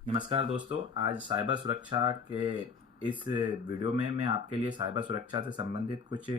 नमस्कार दोस्तों, आज साइबर सुरक्षा के इस वीडियो में मैं आपके लिए साइबर सुरक्षा से संबंधित कुछ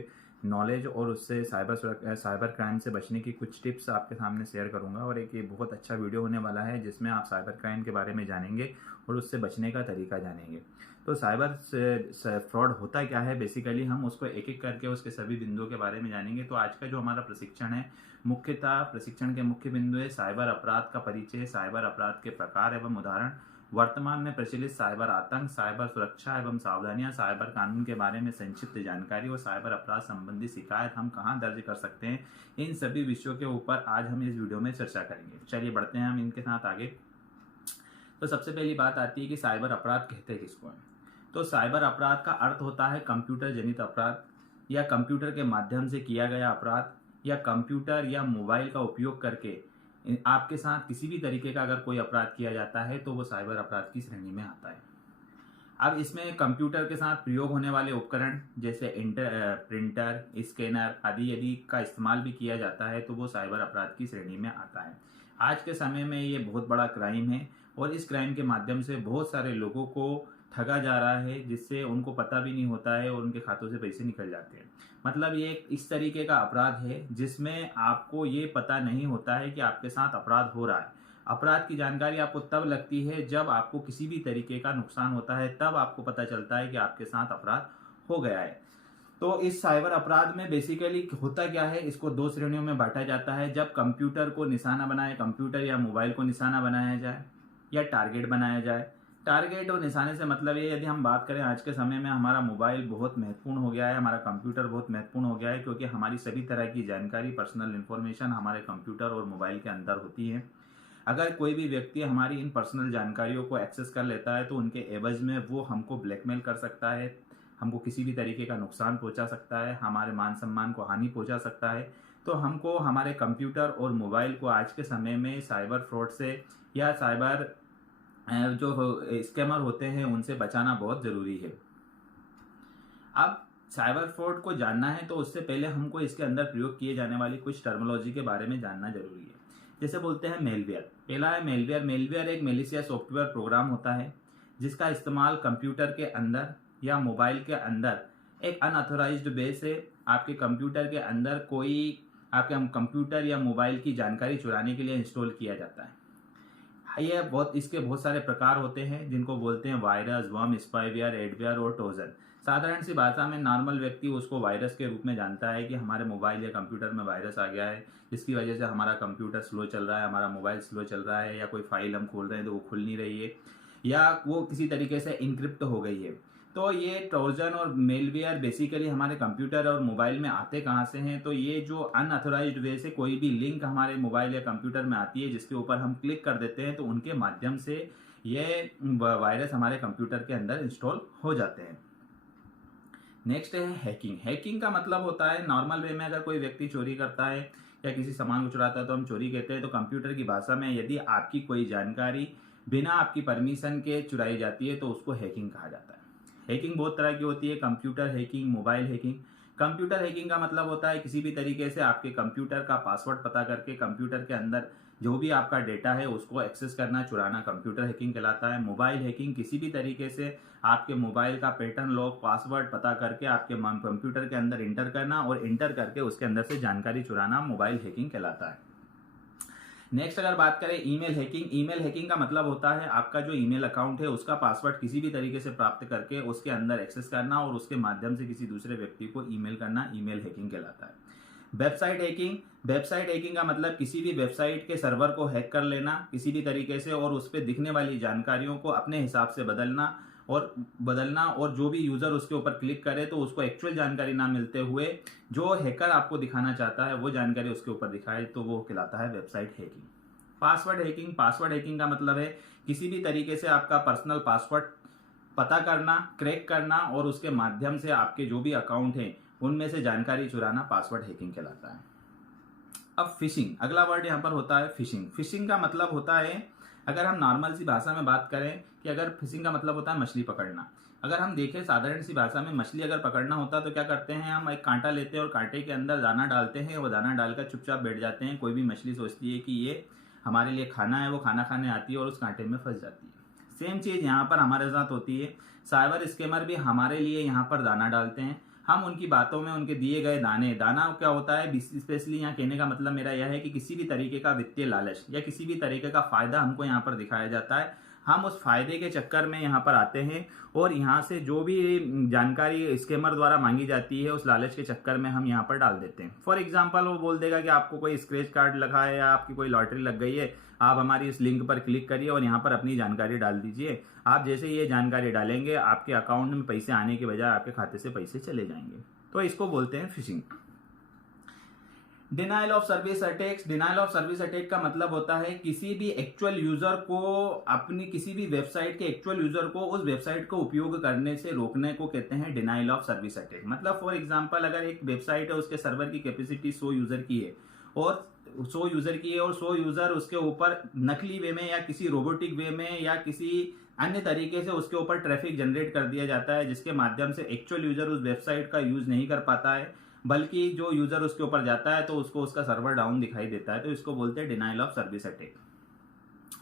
नॉलेज और उससे साइबर क्राइम से बचने की कुछ टिप्स आपके सामने शेयर करूंगा। और एक ये बहुत अच्छा वीडियो होने वाला है जिसमें आप साइबर क्राइम के बारे में जानेंगे और उससे बचने का तरीका जानेंगे। तो साइबर फ्रॉड होता क्या है, बेसिकली हम उसको एक एक करके उसके सभी बिंदुओं के बारे में जानेंगे। तो आज का जो हमारा प्रशिक्षण है, मुख्यतः प्रशिक्षण के मुख्य बिंदु है साइबर अपराध का परिचय, साइबर अपराध के प्रकार एवं उदाहरण, वर्तमान में प्रचलित साइबर आतंक, साइबर सुरक्षा एवं सावधानियां, साइबर कानून के बारे में संक्षिप्त जानकारी और साइबर अपराध संबंधी शिकायत हम कहां दर्ज कर सकते हैं, इन सभी विषयों के ऊपर आज हम इस वीडियो में चर्चा करेंगे। चलिए बढ़ते हैं हम इनके साथ आगे। तो सबसे पहली बात आती है कि साइबर अपराध कहते किसको है। तो साइबर अपराध का अर्थ होता है कंप्यूटर जनित अपराध या कंप्यूटर के माध्यम से किया गया अपराध या कंप्यूटर या मोबाइल का उपयोग करके आपके साथ किसी भी तरीके का अगर कोई अपराध किया जाता है तो वो साइबर अपराध की श्रेणी में आता है। अब इसमें कंप्यूटर के साथ प्रयोग होने वाले उपकरण जैसे प्रिंटर, स्कैनर आदि यदि का इस्तेमाल भी किया जाता है तो वो साइबर अपराध की श्रेणी में आता है। आज के समय में ये बहुत बड़ा क्राइम है और इस क्राइम के माध्यम से बहुत सारे लोगों को ठगा जा रहा है, जिससे उनको पता भी नहीं होता है और उनके खातों से पैसे निकल जाते हैं। मतलब ये एक इस तरीके का अपराध है जिसमें आपको ये पता नहीं होता है कि आपके साथ अपराध हो रहा है। अपराध की जानकारी आपको तब लगती है जब आपको किसी भी तरीके का नुकसान होता है, तब आपको पता चलता है कि आपके साथ अपराध हो गया है। तो इस साइबर अपराध में बेसिकली होता क्या है, इसको दो श्रेणियों में बांटा जाता है। जब कंप्यूटर को निशाना बनाए, कंप्यूटर या मोबाइल को निशाना बनाया जाए या टारगेट बनाया जाए। टारगेट और निशाने से मतलब ये, यदि हम बात करें आज के समय में हमारा मोबाइल बहुत महत्वपूर्ण हो गया है, हमारा कंप्यूटर बहुत महत्वपूर्ण हो गया है, क्योंकि हमारी सभी तरह की जानकारी, पर्सनल इन्फॉर्मेशन हमारे कंप्यूटर और मोबाइल के अंदर होती है। अगर कोई भी व्यक्ति हमारी इन पर्सनल जानकारियों को एक्सेस कर लेता है तो उनके एवज में वो हमको ब्लैकमेल कर सकता है, हमको किसी भी तरीके का नुकसान पहुंचा सकता है, हमारे मान सम्मान को हानि पहुंचा सकता है। तो हमको हमारे कंप्यूटर और मोबाइल को आज के समय में साइबर फ्रॉड से या साइबर जो स्कैमर होते हैं उनसे बचाना बहुत जरूरी है। अब साइबर फ्रॉड को जानना है तो उससे पहले हमको इसके अंदर प्रयोग किए जाने वाली कुछ टर्मिनोलॉजी के बारे में जानना जरूरी है। जैसे बोलते हैं मेलवेयर। पहला है मेलवेयर। मेलवेयर एक मेलिशियस सॉफ्टवेयर प्रोग्राम होता है जिसका इस्तेमाल कंप्यूटर के अंदर या मोबाइल के अंदर एक अनऑथोराइज्ड वे से आपके कंप्यूटर के अंदर कोई आपके कंप्यूटर या मोबाइल की जानकारी चुराने के लिए इंस्टॉल किया जाता है। इसके बहुत सारे प्रकार होते हैं जिनको बोलते हैं वायरस, वर्म, स्पाईवेयर, एडवेयर और ट्रोजन। साधारण सी भाषा में नॉर्मल व्यक्ति उसको वायरस के रूप में जानता है कि हमारे मोबाइल या कंप्यूटर में वायरस आ गया है, जिसकी वजह से हमारा कंप्यूटर स्लो चल रहा है, हमारा मोबाइल स्लो चल रहा है, या कोई फाइल हम खोल रहे हैं तो वो खुल नहीं रही है, या वो किसी तरीके से इनक्रिप्ट हो गई है। तो ये ट्रोजन और मेलवेयर बेसिकली हमारे कंप्यूटर और मोबाइल में आते कहाँ से हैं? तो ये जो अनऑथोराइज्ड वे से कोई भी लिंक हमारे मोबाइल या कंप्यूटर में आती है जिसके ऊपर हम क्लिक कर देते हैं तो उनके माध्यम से ये वायरस हमारे कंप्यूटर के अंदर इंस्टॉल हो जाते हैं। नेक्स्ट है हैकिंग। हैकिंग का मतलब होता है नॉर्मल वे में अगर कोई व्यक्ति चोरी करता है या किसी सामान को चुराता है तो हम चोरी कहते हैं। तो कंप्यूटर की भाषा में यदि आपकी कोई जानकारी बिना आपकी परमिशन के चुराई जाती है तो उसको हैकिंग कहा जाता है। हैकिंग बहुत तरह की होती है, computer hacking, mobile hacking. Computer hacking का मतलब होता है किसी भी तरीके से आपके कंप्यूटर का पासवर्ड पता करके कंप्यूटर के अंदर जो भी आपका डेटा है उसको एक्सेस करना, चुराना, कंप्यूटर हैकिंग कहलाता है। मोबाइल हैकिंग किसी भी तरीके से आपके मोबाइल का पैटर्न लॉक, पासवर्ड पता करके आपके कंप्यूटर के अंदर इंटर करना और इंटर करके उसके अंदर से जानकारी चुराना मोबाइल हैकिंग कहलाता है। नेक्स्ट अगर बात करें ईमेल हैकिंग। ईमेल हैकिंग का मतलब होता है आपका जो ईमेल अकाउंट है उसका पासवर्ड किसी भी तरीके से प्राप्त करके उसके अंदर एक्सेस करना और उसके माध्यम से किसी दूसरे व्यक्ति को ईमेल करना, ईमेल हैकिंग कहलाता है। Website hacking. वेबसाइट हैकिंग का मतलब किसी भी वेबसाइट के सर्वर को हैक कर लेना किसी भी तरीके से और उस पर दिखने वाली जानकारियों को अपने हिसाब से बदलना और जो भी यूजर उसके ऊपर क्लिक करे तो उसको एक्चुअल जानकारी ना मिलते हुए जो हैकर आपको दिखाना चाहता है वो जानकारी उसके ऊपर दिखाए तो वो कहलाता है website hacking. Password hacking. Password hacking का मतलब है किसी भी तरीके से आपका पर्सनल पासवर्ड पता करना, क्रैक करना और उसके माध्यम से आपके जो भी अकाउंट हैं उनमें से जानकारी चुराना पासवर्ड हैकिंग कहलाता है। अब फिशिंग, अगला वर्ड यहाँ पर होता है फिशिंग। फिशिंग का मतलब होता है, अगर हम नॉर्मल सी भाषा में बात करें कि अगर फिशिंग का मतलब होता है मछली पकड़ना। अगर हम देखें साधारण सी भाषा में मछली अगर पकड़ना होता है तो क्या करते हैं, हम एक कांटा लेते हैं और कांटे के अंदर दाना डालते हैं, वो दाना डालकर चुपचाप बैठ जाते हैं। कोई भी मछली सोचती है कि ये हमारे लिए खाना है, वो खाना खाने आती है और उस कांटे में फंस जाती है। सेम चीज़ यहाँ पर हमारे साथ होती है। साइबर स्कैमर भी हमारे लिए यहाँ पर दाना डालते हैं। हम उनकी बातों में उनके दिए गए दाना क्या होता है, स्पेशली यहाँ कहने का मतलब मेरा यह है कि किसी भी तरीके का वित्तीय लालच या किसी भी तरीके का फायदा हमको यहाँ पर दिखाया जाता है। हम उस फायदे के चक्कर में यहाँ पर आते हैं और यहाँ से जो भी जानकारी स्कैमर द्वारा मांगी जाती है उस लालच के चक्कर में हम यहाँ पर डाल देते हैं। फॉर एग्जांपल वो बोल देगा कि आपको कोई स्क्रैच कार्ड लगा है या आपकी कोई लॉटरी लग गई है, आप हमारी इस लिंक पर क्लिक करिए और यहाँ पर अपनी जानकारी डाल दीजिए। आप जैसे ये जानकारी डालेंगे आपके अकाउंट में पैसे आने के बजाय आपके खाते से पैसे चले जाएंगे। तो इसको बोलते हैं fishing. Denial of service attacks. Denial of service attack का मतलब होता है किसी भी एक्चुअल यूजर को अपनी किसी भी वेबसाइट के एक्चुअल यूजर को उस वेबसाइट को उपयोग करने से रोकने को कहते हैं डिनाइल ऑफ सर्विस अटैक। मतलब फॉर एग्जांपल अगर एक वेबसाइट है उसके सर्वर की कैपेसिटी 100 यूजर की है और 100 यूजर उसके ऊपर नकली वे में या किसी रोबोटिक वे में या किसी अन्य तरीके से उसके ऊपर ट्रैफिक जनरेट कर दिया जाता है, जिसके माध्यम से एक्चुअल यूजर उस वेबसाइट का यूज नहीं कर पाता है, बल्कि जो यूजर उसके ऊपर जाता है तो उसको उसका सर्वर डाउन दिखाई देता है। तो इसको बोलते हैं denial of service attack.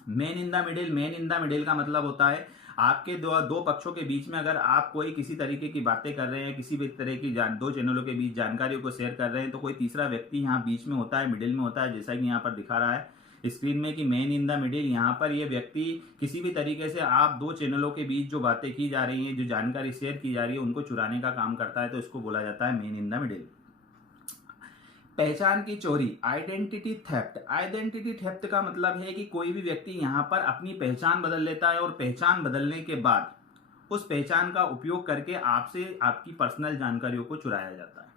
Man in the middle. Man in the middle का मतलब होता है आपके दो पक्षों के बीच में अगर आप कोई किसी तरीके की बातें कर रहे हैं, किसी भी तरह की दो चैनलों के बीच जानकारियों को शेयर कर रहे हैं, तो कोई तीसरा व्यक्ति यहाँ बीच में होता है, मिडिल में होता है, जैसा कि यहाँ पर दिखा रहा है स्क्रीन में कि मैन इन द मिडिल। यहाँ पर ये व्यक्ति किसी भी तरीके से आप दो चैनलों के बीच जो बातें की जा रही हैं, जो जानकारी शेयर की जा रही है, उनको चुराने का काम करता है। तो इसको बोला जाता है मैन इन द मिडिल। पहचान की चोरी, आइडेंटिटी थेफ्ट। आइडेंटिटी थेफ्ट का मतलब है कि कोई भी व्यक्ति यहाँ पर अपनी पहचान बदल लेता है और पहचान बदलने के बाद उस पहचान का उपयोग करके आपसे आपकी पर्सनल जानकारियों को चुराया जाता है।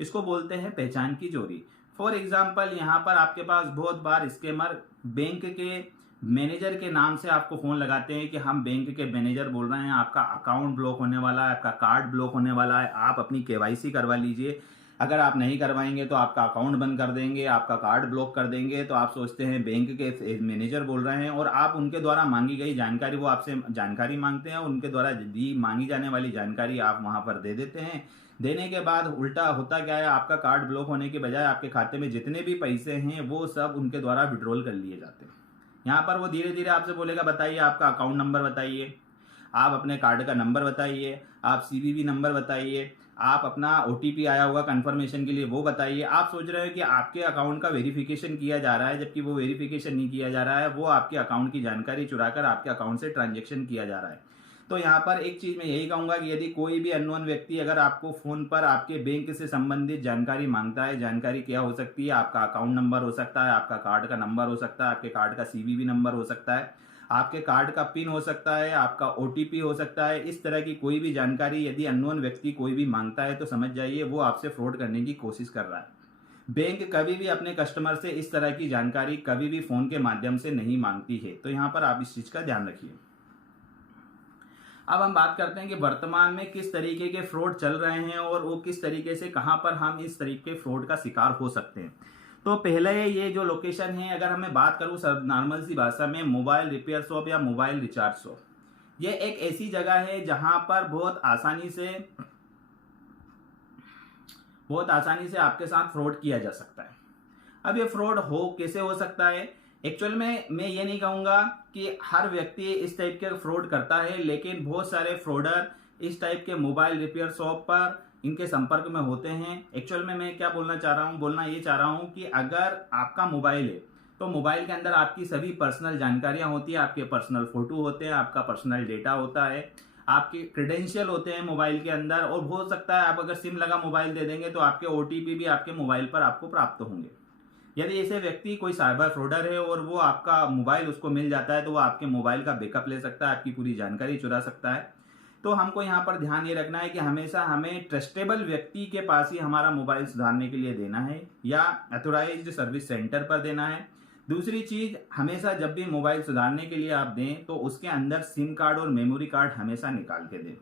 इसको बोलते हैं पहचान की चोरी। फॉर एग्जाम्पल यहाँ पर आपके पास बहुत बार स्कैमर बैंक के मैनेजर के नाम से आपको फोन लगाते हैं कि हम बैंक के मैनेजर बोल रहे हैं, आपका अकाउंट ब्लॉक होने वाला है, आपका कार्ड ब्लॉक होने वाला है, आप अपनी केवाईसी करवा लीजिए, अगर आप नहीं करवाएंगे तो आपका अकाउंट बंद कर देंगे, आपका कार्ड ब्लॉक कर देंगे। तो आप सोचते हैं बैंक के मैनेजर बोल रहे हैं और आप उनके द्वारा मांगी गई जानकारी, वो आपसे जानकारी मांगते हैं, उनके द्वारा मांगी जाने वाली जानकारी आप वहां पर दे देते हैं। देने के बाद उल्टा होता क्या है, आपका कार्ड ब्लॉक होने के बजाय आपके खाते में जितने भी पैसे हैं वो सब उनके द्वारा विड्रॉल कर लिए जाते हैं। यहाँ पर वो धीरे धीरे आपसे बोलेगा बताइए आपका अकाउंट नंबर बताइए, आप अपने कार्ड का नंबर बताइए, आप सीवीवी नंबर बताइए, आप अपना ओटीपी आया होगा कंफर्मेशन के लिए वो बताइए। आप सोच रहे हैं कि आपके अकाउंट का वेरिफिकेशन किया जा रहा है, जबकि वो वेरिफिकेशन नहीं किया जा रहा है, वो आपके अकाउंट की जानकारी चुराकर आपके अकाउंट से ट्रांजैक्शन किया जा रहा है। तो यहाँ पर एक चीज मैं यही कहूंगा कि यदि कोई भी अननोन व्यक्ति अगर आपको फोन पर आपके बैंक से संबंधित जानकारी मांगता है, जानकारी क्या हो सकती है, आपका अकाउंट नंबर हो सकता है, आपका कार्ड का नंबर हो सकता है, आपके कार्ड का सीवीवी नंबर हो सकता है, आपके कार्ड का पिन हो सकता है, आपका ओटीपी हो सकता है, इस तरह की कोई भी जानकारी यदि अननोन व्यक्ति कोई भी मांगता है तो समझ जाइए वो आपसे फ्रॉड करने की कोशिश कर रहा है। बैंक कभी भी अपने कस्टमर से इस तरह की जानकारी कभी भी फोन के माध्यम से नहीं मांगती है। तो यहाँ पर आप इस चीज का ध्यान रखिए। अब हम बात करते हैं कि वर्तमान में किस तरीके के फ्रॉड चल रहे हैं और वो किस तरीके से कहां पर हम इस तरीके के फ्रॉड का शिकार हो सकते हैं। तो पहले ये जो लोकेशन है, अगर हमें बात करूं नॉर्मल सी भाषा में, मोबाइल रिपेयर शॉप या मोबाइल रिचार्ज शॉप, ये एक ऐसी जगह है जहां पर बहुत आसानी से आपके साथ फ्रॉड किया जा सकता है। अब ये फ्रॉड कैसे हो सकता है? एक्चुअल में मैं ये नहीं कहूंगा कि हर व्यक्ति इस टाइप के फ्रॉड करता है, लेकिन बहुत सारे फ्रॉडर इस टाइप के मोबाइल रिपेयर शॉप पर इनके संपर्क में होते हैं। एक्चुअल में मैं क्या बोलना ये चाह रहा हूं कि अगर आपका मोबाइल है तो मोबाइल के अंदर आपकी सभी पर्सनल जानकारियां होती है, आपके पर्सनल फोटो होते हैं, आपका पर्सनल डेटा होता है, आपके क्रेडेंशियल होते हैं मोबाइल के अंदर, और हो सकता है आप अगर सिम लगा मोबाइल दे देंगे तो आपके ओटीपी भी आपके मोबाइल पर आपको प्राप्त होंगे। यदि ऐसे व्यक्ति कोई साइबर फ्रॉडर है और वो आपका मोबाइल उसको मिल जाता है तो वो आपके मोबाइल का बैकअप ले सकता है, आपकी पूरी जानकारी चुरा सकता है। तो हमको यहाँ पर ध्यान ये रखना है कि हमेशा हमें ट्रस्टेबल व्यक्ति के पास ही हमारा मोबाइल सुधारने के लिए देना है या अथोराइज्ड सर्विस सेंटर पर देना है। दूसरी चीज, हमेशा जब भी मोबाइल सुधारने के लिए आप दें तो उसके अंदर सिम कार्ड और मेमोरी कार्ड हमेशा निकाल के दें।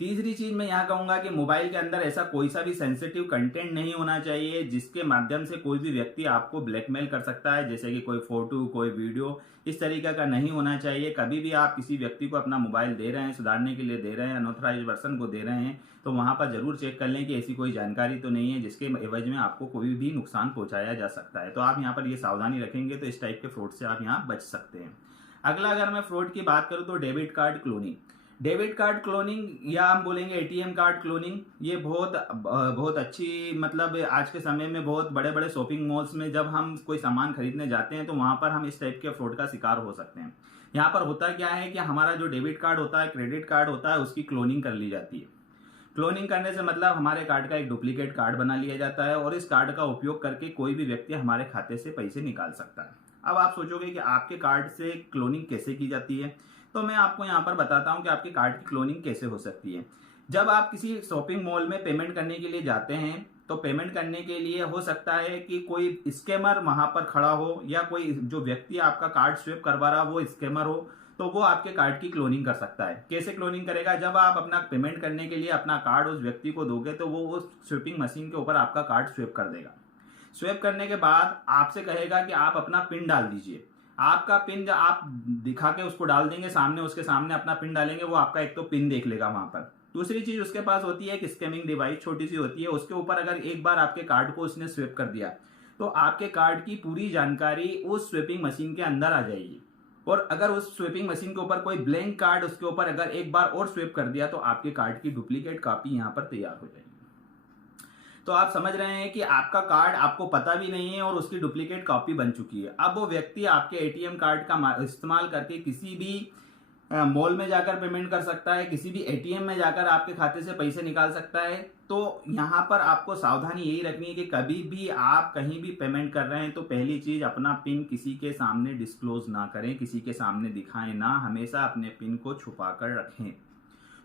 तीसरी चीज मैं यहाँ कहूंगा कि मोबाइल के अंदर ऐसा कोई सा भी सेंसिटिव कंटेंट नहीं होना चाहिए जिसके माध्यम से कोई भी व्यक्ति आपको ब्लैकमेल कर सकता है, जैसे कि कोई फोटो, कोई वीडियो, इस तरीके का नहीं होना चाहिए। कभी भी आप किसी व्यक्ति को अपना मोबाइल दे रहे हैं, सुधारने के लिए दे रहे हैं, अनऑथराइज्ड पर्सन को दे रहे हैं, तो वहां पर जरूर चेक कर लें कि ऐसी कोई जानकारी तो नहीं है जिसके एवज में आपको कोई भी नुकसान पहुंचाया जा सकता है। तो आप यहाँ पर ये सावधानी रखेंगे तो इस टाइप के फ्रॉड से आप यहाँ बच सकते हैं। अगला अगर मैं फ्रॉड की बात करूं तो debit card cloning. Debit card cloning या हम बोलेंगे एटीएम कार्ड क्लोनिंग, ये बहुत अच्छी, मतलब आज के समय में बहुत बड़े बड़े शॉपिंग मॉल्स में जब हम कोई सामान खरीदने जाते हैं तो वहां पर हम इस टाइप के फ्रॉड का शिकार हो सकते हैं। यहाँ पर होता क्या है कि हमारा जो डेबिट कार्ड होता है, क्रेडिट कार्ड होता है, उसकी क्लोनिंग कर ली जाती है। क्लोनिंग करने से मतलब हमारे कार्ड का एक डुप्लीकेट कार्ड बना लिया जाता है और इस कार्ड का उपयोग करके कोई भी व्यक्ति हमारे खाते से पैसे निकाल सकता है। अब आप सोचोगे कि आपके कार्ड से क्लोनिंग कैसे की जाती है, तो मैं आपको यहाँ पर बताता हूँ कि आपके कार्ड की क्लोनिंग कैसे हो सकती है। जब आप किसी शॉपिंग मॉल में पेमेंट करने के लिए जाते हैं तो पेमेंट करने के लिए हो सकता है कि कोई स्कैमर वहां पर खड़ा हो या कोई जो व्यक्ति आपका कार्ड स्wipe करवा रहा वो स्कैमर हो, तो वो आपके कार्ड की क्लोनिंग कर सकता है। कैसे क्लोनिंग करेगा? जब आप अपना पेमेंट करने के लिए अपना कार्ड उस व्यक्ति को दोगे तो वो उस स्विपिंग मशीन के ऊपर आपका कार्ड स्wipe कर देगा। स्wipe करने के बाद आपसे कहेगा कि आप अपना पिन डाल दीजिए। आपका पिन जब आप दिखा के उसको डाल देंगे सामने, उसके सामने अपना पिन डालेंगे, वो आपका एक तो पिन देख लेगा वहां पर। दूसरी चीज उसके पास होती है एक स्कैमिंग डिवाइस, छोटी सी होती है, उसके ऊपर अगर एक बार आपके कार्ड को उसने स्विप कर दिया तो आपके कार्ड की पूरी जानकारी उस स्विपिंग मशीन के अंदर आ जाएगी। और अगर उस स्विपिंग मशीन के ऊपर कोई ब्लैंक कार्ड उसके ऊपर अगर एक बार और स्विप कर दिया तो आपके कार्ड की डुप्लीकेट कॉपी यहाँ पर तैयार हो जाएगी। तो आप समझ रहे हैं कि आपका कार्ड आपको पता भी नहीं है और उसकी डुप्लीकेट कॉपी बन चुकी है। अब वो व्यक्ति आपके एटीएम कार्ड का इस्तेमाल करके किसी भी मॉल में जाकर पेमेंट कर सकता है, किसी भी एटीएम में जाकर आपके खाते से पैसे निकाल सकता है। तो यहाँ पर आपको सावधानी यही रखनी है कि कभी भी आप कहीं भी पेमेंट कर रहे हैं तो पहली चीज अपना पिन किसी के सामने डिस्क्लोज ना करें, किसी के सामने दिखाएं ना, हमेशा अपने पिन को छुपा कर रखें।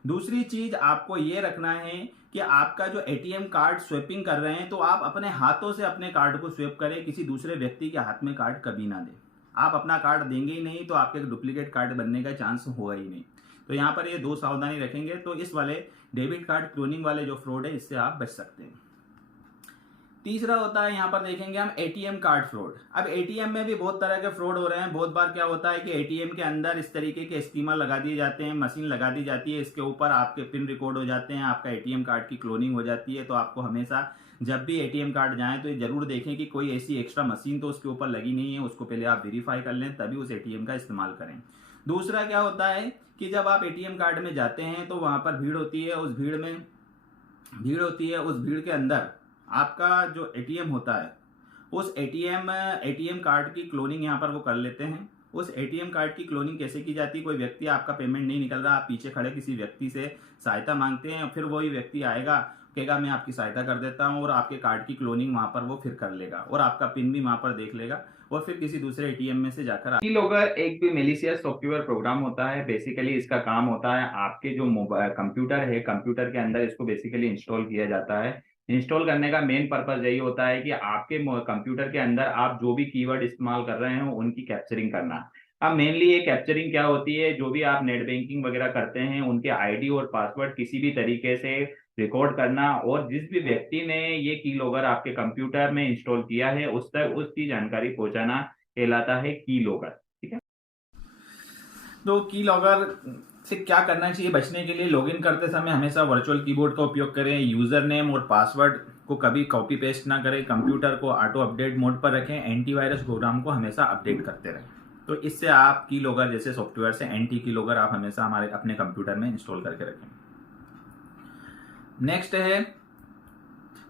दूसरी चीज आपको ये रखना है कि आपका जो एटीएम कार्ड स्वेपिंग कर रहे हैं तो आप अपने हाथों से अपने कार्ड को स्वेप करें, किसी दूसरे व्यक्ति के हाथ में कार्ड कभी ना दें। आप अपना कार्ड देंगे ही नहीं तो आपके डुप्लीकेट कार्ड बनने का चांस होगा ही नहीं। तो यहाँ पर ये दो सावधानी रखेंगे तो इस वाले डेबिट कार्ड क्लोनिंग वाले जो फ्रॉड है इससे आप बच सकते हैं। तीसरा होता है यहाँ पर देखेंगे हम एटीएम कार्ड फ्रॉड। अब एटीएम में भी बहुत तरह के फ्रॉड हो रहे हैं। बहुत बार क्या होता है कि एटीएम के अंदर इस तरीके के स्कीमर लगा दिए जाते हैं, मशीन लगा दी जाती है, इसके ऊपर आपके पिन रिकॉर्ड हो जाते हैं, आपका एटीएम कार्ड की क्लोनिंग हो जाती है। तो आपको हमेशा जब भी एटीएम कार्ड जाएं तो ये जरूर देखें कि कोई ऐसी एक्स्ट्रा मशीन तो उसके ऊपर लगी नहीं है, उसको पहले आप वेरीफाई कर लें तभी उस एटीएम का इस्तेमाल करें। दूसरा क्या होता है कि जब आप एटीएम कार्ड में जाते हैं तो वहां पर भीड़ होती है, उस भीड़ के अंदर आपका जो एटीएम होता है उस एटीएम कार्ड की क्लोनिंग यहाँ पर वो कर लेते हैं। उस एटीएम कार्ड की क्लोनिंग कैसे की जाती है? कोई व्यक्ति आपका पेमेंट नहीं निकल रहा, आप पीछे खड़े किसी व्यक्ति से सहायता मांगते हैं, फिर वही व्यक्ति आएगा, कहेगा मैं आपकी सहायता कर देता हूँ और आपके कार्ड की क्लोनिंग वहां पर वो फिर कर लेगा और आपका पिन भी वहां पर देख लेगा और फिर किसी दूसरे एटीएम में से जाकर कीलॉगर एक भी मेलिशियस सॉफ्टवेयर प्रोग्राम होता है। बेसिकली इसका काम होता है आपके जो मोबाइल कंप्यूटर है, कंप्यूटर के अंदर इसको बेसिकली इंस्टॉल किया जाता है। इंस्टॉल करने का मेन पर्पज यही होता है कि आपके कंप्यूटर के अंदर आप जो भी कीवर्ड इस्तेमाल कर रहे हो उनकी कैप्चरिंग करना। अब मेनली ये कैप्चरिंग क्या होती है, जो भी आप नेट बैंकिंग वगैरह करते हैं उनके आईडी और पासवर्ड किसी भी तरीके से रिकॉर्ड करना और जिस भी व्यक्ति ने ये कीलॉगर आपके कंप्यूटर में इंस्टॉल किया है उस तक उसकी जानकारी पहुंचाना कहलाता है कीलॉगर। ठीक है, तो कीलॉगर से क्या करना चाहिए बचने के लिए? लॉगिन करते समय हमेशा वर्चुअल कीबोर्ड का उपयोग करें, यूजर नेम और पासवर्ड को कभी कॉपी पेस्ट ना करें, कंप्यूटर को ऑटो अपडेट मोड पर रखें, एंटीवायरस प्रोग्राम को हमेशा अपडेट करते रहें। तो इससे आप कीलॉगर जैसे सॉफ्टवेयर से एंटी कीलॉगर आप हमेशा हमारे अपने कंप्यूटर में इंस्टॉल करके रखें। नेक्स्ट है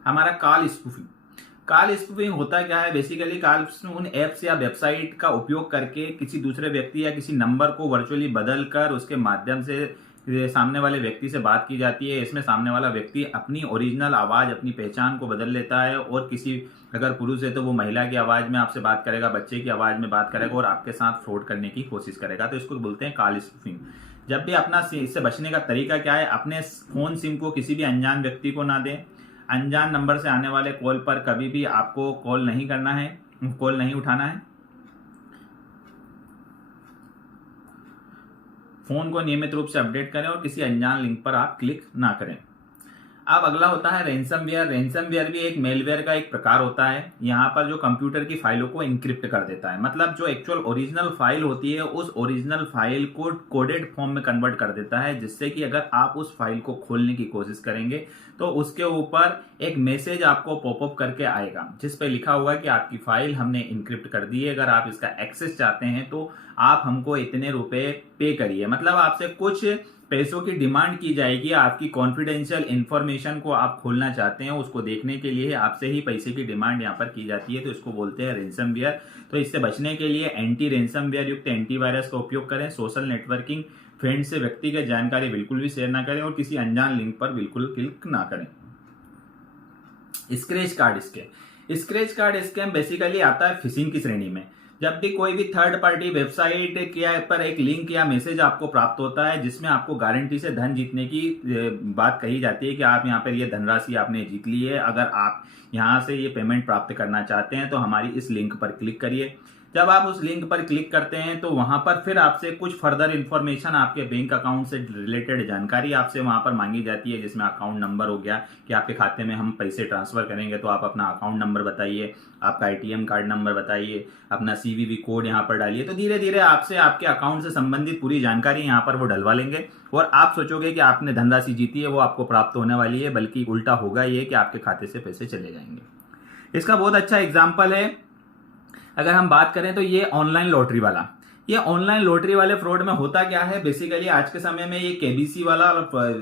हमारा कॉल स्पूफिंग। कॉल स्पूफिंग होता क्या है? बेसिकली कॉल उन एप्स या वेबसाइट का उपयोग करके किसी दूसरे व्यक्ति या किसी नंबर को वर्चुअली बदल कर उसके माध्यम से सामने वाले व्यक्ति से बात की जाती है। इसमें सामने वाला व्यक्ति अपनी ओरिजिनल आवाज, अपनी पहचान को बदल लेता है और किसी अगर पुरुष है तो वो महिला की आवाज में आपसे बात करेगा, बच्चे की आवाज में बात करेगा और आपके साथ फ्रॉड करने की कोशिश करेगा। तो इसको बोलते हैं कॉल स्पूफिंग। जब भी अपना इससे बचने का तरीका क्या है? अपने फोन सिम को किसी भी अनजान व्यक्ति को ना दें। अनजान नंबर से आने वाले कॉल पर कभी भी आपको कॉल नहीं करना है, कॉल नहीं उठाना है। फोन को नियमित रूप से अपडेट करें और किसी अनजान लिंक पर आप क्लिक ना करें। अब अगला होता है रैंसमवेयर। रैंसमवेयर भी एक मेलवेयर का एक प्रकार होता है। यहाँ पर जो कंप्यूटर की फाइलों को इंक्रिप्ट कर देता है, मतलब जो एक्चुअल ओरिजिनल फाइल होती है उस ओरिजिनल फाइल को कोडेड फॉर्म में कन्वर्ट कर देता है, जिससे कि अगर आप उस फाइल को खोलने की कोशिश करेंगे तो उसके ऊपर एक मैसेज आपको पॉपअप करके आएगा जिस पे लिखा होगा कि आपकी फाइल हमने इंक्रिप्ट कर दी है, अगर आप इसका एक्सेस चाहते हैं तो आप हमको इतने रुपए पे करिए। मतलब आपसे कुछ पैसों की डिमांड की जाएगी, आपकी कॉन्फिडेंशियल इंफॉर्मेशन को आप खोलना चाहते हैं उसको देखने के लिए आपसे ही पैसे की डिमांड यहाँ पर की जाती है, तो इसको बोलते हैं रैंसमवेयर। तो इससे बचने के लिए एंटी रैंसमवेयर युक्त एंटीवायरस का उपयोग करें। सोशल नेटवर्किंग फ्रेंड से व्यक्तिगत जानकारी बिल्कुल भी शेयर ना करें और किसी अनजान लिंक पर बिल्कुल क्लिक ना करें। Scratch card scam. Scratch card scam basically आता है फिशिंग की श्रेणी में। जब भी कोई भी थर्ड पार्टी वेबसाइट के पर एक लिंक या मैसेज आपको प्राप्त होता है जिसमें आपको गारंटी से धन जीतने की बात कही जाती है कि आप यहाँ पर ये धनराशि आपने जीत ली है, अगर आप यहाँ से ये पेमेंट प्राप्त करना चाहते हैं तो हमारी इस लिंक पर क्लिक करिए। जब आप उस लिंक पर क्लिक करते हैं तो वहां पर फिर आपसे कुछ फर्दर इन्फॉर्मेशन, आपके बैंक अकाउंट से रिलेटेड जानकारी आपसे वहां पर मांगी जाती है, जिसमें अकाउंट नंबर हो गया कि आपके खाते में हम पैसे ट्रांसफर करेंगे तो आप अपना अकाउंट नंबर बताइए, आपका एटीएम कार्ड नंबर बताइए, अपना सीवीवी कोड यहाँ पर डालिए। तो धीरे धीरे आपसे आपके अकाउंट से संबंधित पूरी जानकारी यहाँ पर वो डलवा लेंगे और आप सोचोगे कि आपने धनराशि जीती है, वो आपको प्राप्त होने वाली है, बल्कि उल्टा होगा ये कि आपके खाते से पैसे चले जाएंगे। इसका बहुत अच्छा एग्जाम्पल है अगर हम बात करें तो ये ऑनलाइन लॉटरी वाला। ये ऑनलाइन लॉटरी वाले फ्रॉड में होता क्या है, बेसिकली आज के समय में ये केबीसी वाला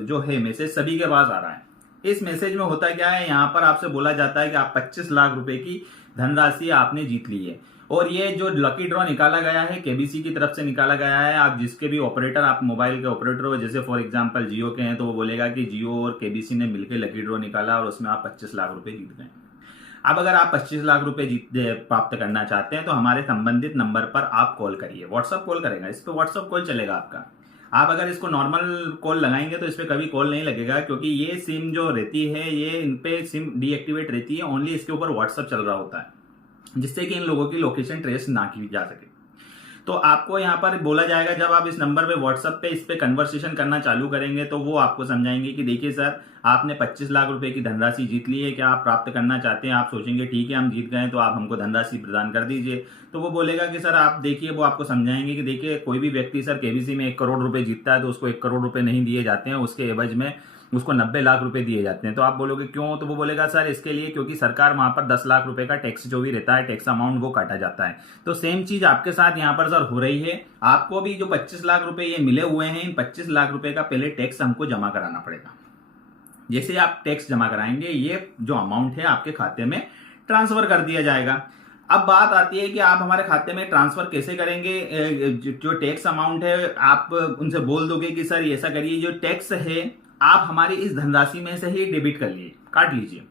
जो है मैसेज सभी के पास आ रहा है। इस मैसेज में होता क्या है, यहाँ पर आपसे बोला जाता है कि आप 25 लाख रुपए की धनराशि आपने जीत ली है और ये जो लकी ड्रॉ निकाला गया है केबीसी की तरफ से निकाला गया है। आप जिसके भी ऑपरेटर, आप मोबाइल के ऑपरेटर हो, जैसे फॉर एग्जांपल जियो के हैं तो वो बोलेगा कि जियो और केबीसी ने मिलकर लकी ड्रॉ निकाला और उसमें आप 25 लाख रुपए जीत गए। अब अगर आप 25 लाख रुपए प्राप्त करना चाहते हैं तो हमारे संबंधित नंबर पर आप कॉल करिए। व्हाट्सअप कॉल करेगा, इस पर व्हाट्सअप कॉल चलेगा आपका। आप अगर इसको नॉर्मल कॉल लगाएंगे तो इस पर कभी कॉल नहीं लगेगा, क्योंकि ये सिम जो रहती है ये इन पे सिम डीएक्टिवेट रहती है, ओनली इसके ऊपर व्हाट्सअप चल रहा होता है, जिससे कि इन लोगों की लोकेशन ट्रेस ना की जा सके। तो आपको यहाँ पर बोला जाएगा, जब आप इस नंबर पे व्हाट्सएप पे इस पे कन्वर्सेशन करना चालू करेंगे तो वो आपको समझाएंगे कि देखिए सर, आपने 25 लाख रुपए की धनराशि जीत ली है, क्या आप प्राप्त करना चाहते हैं। आप सोचेंगे ठीक है हम जीत गए तो आप हमको धनराशि प्रदान कर दीजिए। तो वो बोलेगा कि सर आप देखिए, वो आपको समझाएंगे कि देखिए कोई भी व्यक्ति सर केबीसी में 1 करोड़ रुपए जीतता है तो उसको 1 करोड़ रुपए नहीं दिए जाते हैं, उसके एवज में उसको 90 लाख रुपए दिए जाते हैं। तो आप बोलोगे क्यों, तो वो बोलेगा सर इसके लिए क्योंकि सरकार वहां पर 10 लाख रुपए का टैक्स जो भी रहता है, टैक्स अमाउंट वो काटा जाता है। तो सेम चीज आपके साथ यहाँ पर सर हो रही है। आपको भी जो 25 लाख रुपए ये मिले हुए हैं, इन 25 लाख रुपए का पहले टैक्स हमको जमा कराना पड़ेगा। जैसे आप टैक्स जमा कराएंगे ये जो अमाउंट है आपके खाते में ट्रांसफर कर दिया जाएगा। अब बात आती है कि आप हमारे खाते में ट्रांसफर कैसे करेंगे। जो टैक्स अमाउंट है आप उनसे बोल दोगे कि सर ऐसा करिए, जो टैक्स है आप हमारी इस धनराशि में से ही डेबिट कर लिए, काट लीजिए।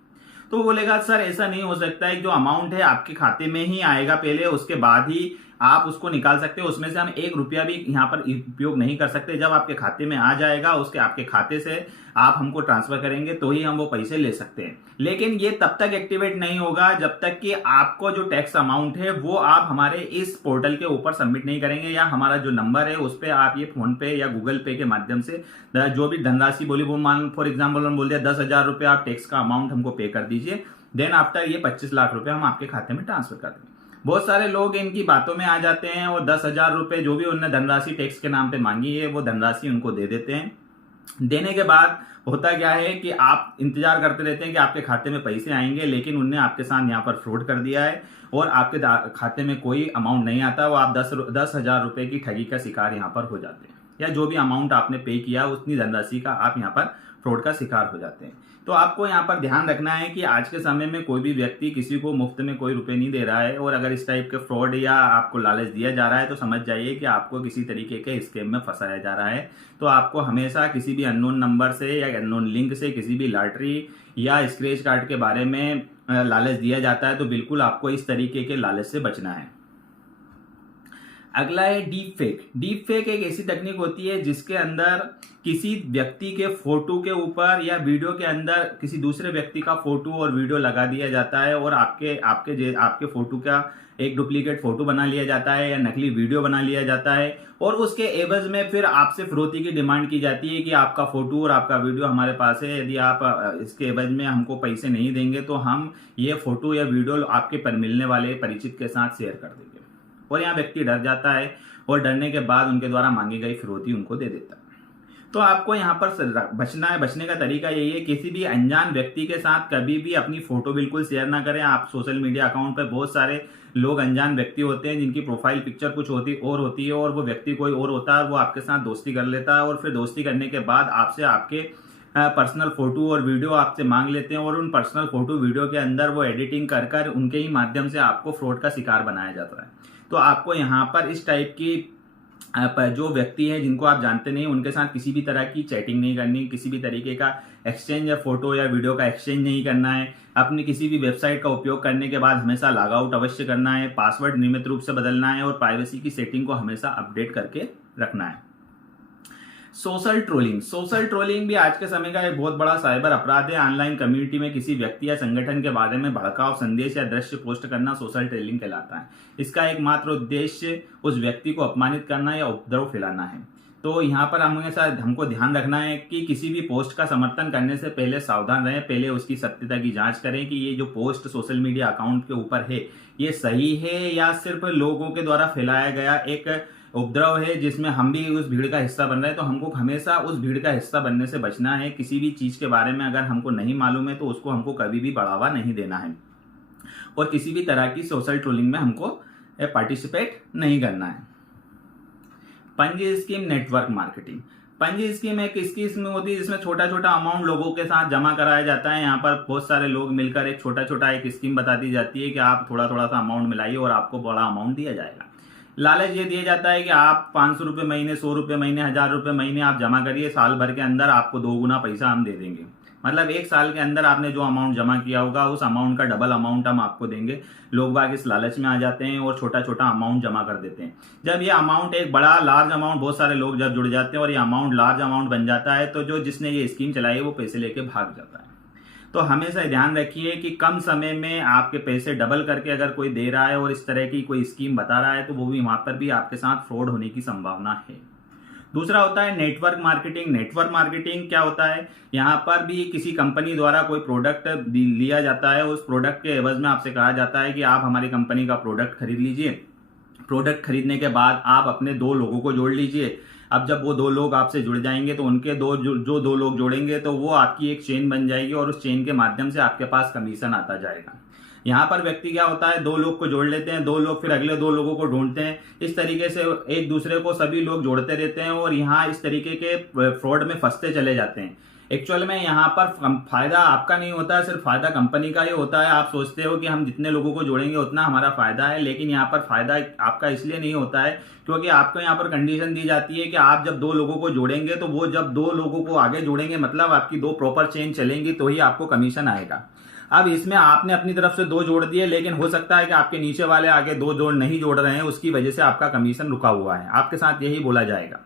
तो वो बोलेगा सर ऐसा नहीं हो सकता है, जो अमाउंट है आपके खाते में ही आएगा पहले, उसके बाद ही आप उसको निकाल सकते हो। उसमें से हम 1 रुपया भी यहाँ पर उपयोग नहीं कर सकते। जब आपके खाते में आ जाएगा, उसके आपके खाते से आप हमको ट्रांसफर करेंगे तो ही हम वो पैसे ले सकते हैं। लेकिन ये तब तक एक्टिवेट नहीं होगा जब तक कि आपको जो टैक्स अमाउंट है वो आप हमारे इस पोर्टल के ऊपर सबमिट नहीं करेंगे, या हमारा जो नंबर है उस पर आप ये फोन पे या गूगल पे के माध्यम से जो भी धनराशि बोली, वो मान फॉर एग्जाम्पल हम बोल दिया 10,000 रुपये आप टैक्स का अमाउंट हमको पे कर दीजिए, देन आफ्टर ये 25 लाख रुपए हम आपके खाते में ट्रांसफर कर देंगे। बहुत सारे लोग इनकी बातों में आ जाते हैं और 10,000 रुपए जो भी उन्होंने धनराशि टैक्स के नाम पे मांगी है वो धनराशि उनको दे देते हैं। देने के बाद होता क्या है कि आप इंतजार करते रहते हैं कि आपके खाते में पैसे आएंगे, लेकिन उनने आपके साथ यहाँ पर फ्रॉड कर दिया है और आपके खाते में कोई अमाउंट नहीं आता। वो आप 10,000 रुपए की ठगी का शिकार यहाँ पर हो जाते हैं, या जो भी अमाउंट आपने पे किया उतनी धनराशि का आप यहाँ पर फ्रॉड का शिकार हो जाते हैं। तो आपको यहाँ पर ध्यान रखना है कि आज के समय में कोई भी व्यक्ति किसी को मुफ्त में कोई रुपए नहीं दे रहा है, और अगर इस टाइप के फ्रॉड या आपको लालच दिया जा रहा है तो समझ जाइए कि आपको किसी तरीके के स्कैम में फंसाया जा रहा है। तो आपको हमेशा किसी भी अननोन नंबर से या अननोन लिंक से किसी भी लॉटरी या स्क्रैच कार्ड के बारे में लालच दिया जाता है तो बिल्कुल आपको इस तरीके के लालच से बचना है। अगला है डीप फेक। डीप फेक एक ऐसी तकनीक होती है जिसके अंदर किसी व्यक्ति के फोटो के ऊपर या वीडियो के अंदर किसी दूसरे व्यक्ति का फोटो और वीडियो लगा दिया जाता है और आपके फोटो का एक डुप्लीकेट फोटो बना लिया जाता है या नकली वीडियो बना लिया जाता है और उसके एवज में फिर आपसे फिरौती की डिमांड की जाती है कि आपका फोटो और आपका वीडियो हमारे पास है, यदि आप इसके एवज में हमको पैसे नहीं देंगे तो हम ये फोटो या वीडियो आपके पर मिलने वाले परिचित के साथ शेयर कर देंगे। और यहाँ व्यक्ति डर जाता है और डरने के बाद उनके द्वारा मांगी गई फिरौती उनको दे देता है। तो आपको यहाँ पर बचने का तरीका यही है, किसी भी अनजान व्यक्ति के साथ कभी भी अपनी फोटो बिल्कुल शेयर ना करें। आप सोशल मीडिया अकाउंट पे बहुत सारे लोग अनजान व्यक्ति होते हैं जिनकी प्रोफाइल पिक्चर कुछ होती है और वो व्यक्ति कोई और होता है और वो आपके साथ दोस्ती कर लेता है और फिर दोस्ती करने के बाद आपसे आपके पर्सनल फोटो और वीडियो आपसे मांग लेते हैं और उन पर्सनल फोटो वीडियो के अंदर वो एडिटिंग कर उनके ही माध्यम से आपको फ्रॉड का शिकार बनाया जाता है। तो आपको यहाँ पर इस टाइप की जो व्यक्ति हैं जिनको आप जानते नहीं उनके साथ किसी भी तरह की चैटिंग नहीं करनी, किसी भी तरीके का एक्सचेंज या फोटो या वीडियो का एक्सचेंज नहीं करना है। अपनी किसी भी वेबसाइट का उपयोग करने के बाद हमेशा लॉग आउट अवश्य करना है, पासवर्ड नियमित रूप से बदलना है और प्राइवेसी की सेटिंग को हमेशा अपडेट करके रखना है। सोशल ट्रोलिंग भी आज के समय का एक बहुत बड़ा साइबर अपराध है। ऑनलाइन कम्युनिटी में किसी व्यक्ति या संगठन के बारे में भड़काऊ संदेश या दृश्य पोस्ट करना सोशल ट्रोलिंग कहलाता है। इसका एकमात्र उद्देश्य उस व्यक्ति को अपमानित करना या उपद्रव फैलाना है। तो यहाँ पर हमको ध्यान रखना है कि किसी भी पोस्ट का समर्थन करने से पहले सावधान रहें, पहले उसकी सत्यता की जांच करें कि ये जो पोस्ट सोशल मीडिया अकाउंट के ऊपर है ये सही है या सिर्फ लोगों के द्वारा फैलाया गया एक उपद्रव है जिसमें हम भी उस भीड़ का हिस्सा बन रहे हैं। तो हमको हमेशा उस भीड़ का हिस्सा बनने से बचना है। किसी भी चीज के बारे में अगर हमको नहीं मालूम है तो उसको हमको कभी भी बढ़ावा नहीं देना है और किसी भी तरह की सोशल ट्रोलिंग में हमको पार्टिसिपेट नहीं करना है। पंजी स्कीम, नेटवर्क मार्केटिंग। पंजी स्कीम एक स्कीम होती है जिसमें छोटा छोटा अमाउंट लोगों के साथ जमा कराया जाता है। यहाँ पर बहुत सारे लोग मिलकर एक छोटा एक स्कीम बता दी जाती है कि आप थोड़ा सा अमाउंट मिलाइए और आपको बड़ा अमाउंट दिया जाएगा। लालच ये दिया जाता है कि आप 500 रुपये महीने, 100 रुपये महीने, 1000 रुपये महीने आप जमा करिए, साल भर के अंदर आपको 2 गुना पैसा हम दे देंगे। मतलब 1 साल के अंदर आपने जो अमाउंट जमा किया होगा उस अमाउंट का डबल अमाउंट हम आपको देंगे। लोग बाग इस लालच में आ जाते हैं और छोटा अमाउंट जमा कर देते हैं। जब ये अमाउंट एक बड़ा लार्ज अमाउंट, बहुत सारे लोग जब जुड़ जाते हैं और ये अमाउंट लार्ज अमाउंट बन जाता है तो जिसने ये स्कीम चलाई है वो पैसे लेके भाग जाता है। तो हमेशा ध्यान रखिए कि कम समय में आपके पैसे डबल करके अगर कोई दे रहा है और इस तरह की कोई स्कीम बता रहा है तो वो भी वहां पर भी आपके साथ फ्रॉड होने की संभावना है। दूसरा होता है नेटवर्क मार्केटिंग। नेटवर्क मार्केटिंग क्या होता है, यहाँ पर भी किसी कंपनी द्वारा कोई प्रोडक्ट लिया जाता है, उस प्रोडक्ट के एवज में आपसे कहा जाता है कि आप हमारी कंपनी का प्रोडक्ट खरीद लीजिए। प्रोडक्ट खरीदने के बाद आप अपने 2 लोगों को जोड़ लीजिए। अब जब वो 2 लोग आपसे जुड़ जाएंगे तो उनके जो 2 लोग जोड़ेंगे तो वो आपकी एक चेन बन जाएगी और उस चेन के माध्यम से आपके पास कमीशन आता जाएगा। यहाँ पर व्यक्ति क्या होता है, 2 लोग को जोड़ लेते हैं, 2 लोग फिर अगले 2 लोगों को ढूंढते हैं। इस तरीके से एक दूसरे को सभी लोग जोड़ते रहते हैं और यहाँ इस तरीके के फ्रॉड में फंसते चले जाते हैं। एक्चुअल में यहाँ पर फायदा आपका नहीं होता है, सिर्फ फायदा कंपनी का ही होता है। आप सोचते हो कि हम जितने लोगों को जोड़ेंगे उतना हमारा फायदा है, लेकिन यहाँ पर फायदा आपका इसलिए नहीं होता है क्योंकि आपको यहाँ पर कंडीशन दी जाती है कि आप जब 2 लोगों को जोड़ेंगे तो वो जब 2 लोगों को आगे जोड़ेंगे मतलब आपकी 2 प्रॉपर चेन चलेंगी तो ही आपको कमीशन आएगा। अब इसमें आपने अपनी तरफ से 2 जोड़ दिए, लेकिन हो सकता है कि आपके नीचे वाले आगे 2 जोड़ नहीं जोड़ रहे हैं, उसकी वजह से आपका कमीशन रुका हुआ है। आपके साथ यही बोला जाएगा।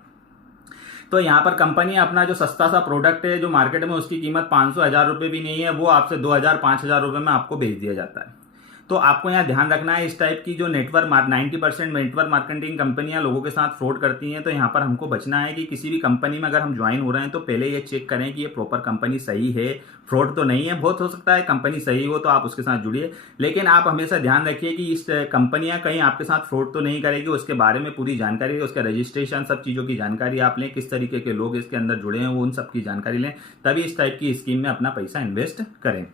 तो यहाँ पर कंपनी अपना जो सस्ता सा प्रोडक्ट है जो मार्केट में उसकी कीमत 500-1000 रुपये भी नहीं है, वो आपसे 2000-5000 रुपये में आपको बेच दिया जाता है। तो आपको यहाँ ध्यान रखना है, इस टाइप की जो 90% नेटवर्क मार्केटिंग कंपनियां लोगों के साथ फ्रॉड करती हैं। तो यहाँ पर हमको बचना है कि किसी भी कंपनी में अगर हम ज्वाइन हो रहे हैं तो पहले ये चेक करें कि ये प्रॉपर कंपनी सही है, फ्रॉड तो नहीं है। बहुत हो सकता है कंपनी सही हो तो आप उसके साथ जुड़िए, लेकिन आप हमेशा ध्यान रखिए कि इस कंपनियां कहीं आपके साथ फ्रॉड तो नहीं करेगी। उसके बारे में पूरी जानकारी, उसका रजिस्ट्रेशन, सब चीज़ों की जानकारी आप लें, किस तरीके के लोग इसके अंदर जुड़े हैं वो उन सब की जानकारी लें, तभी इस टाइप की स्कीम में अपना पैसा इन्वेस्ट करें।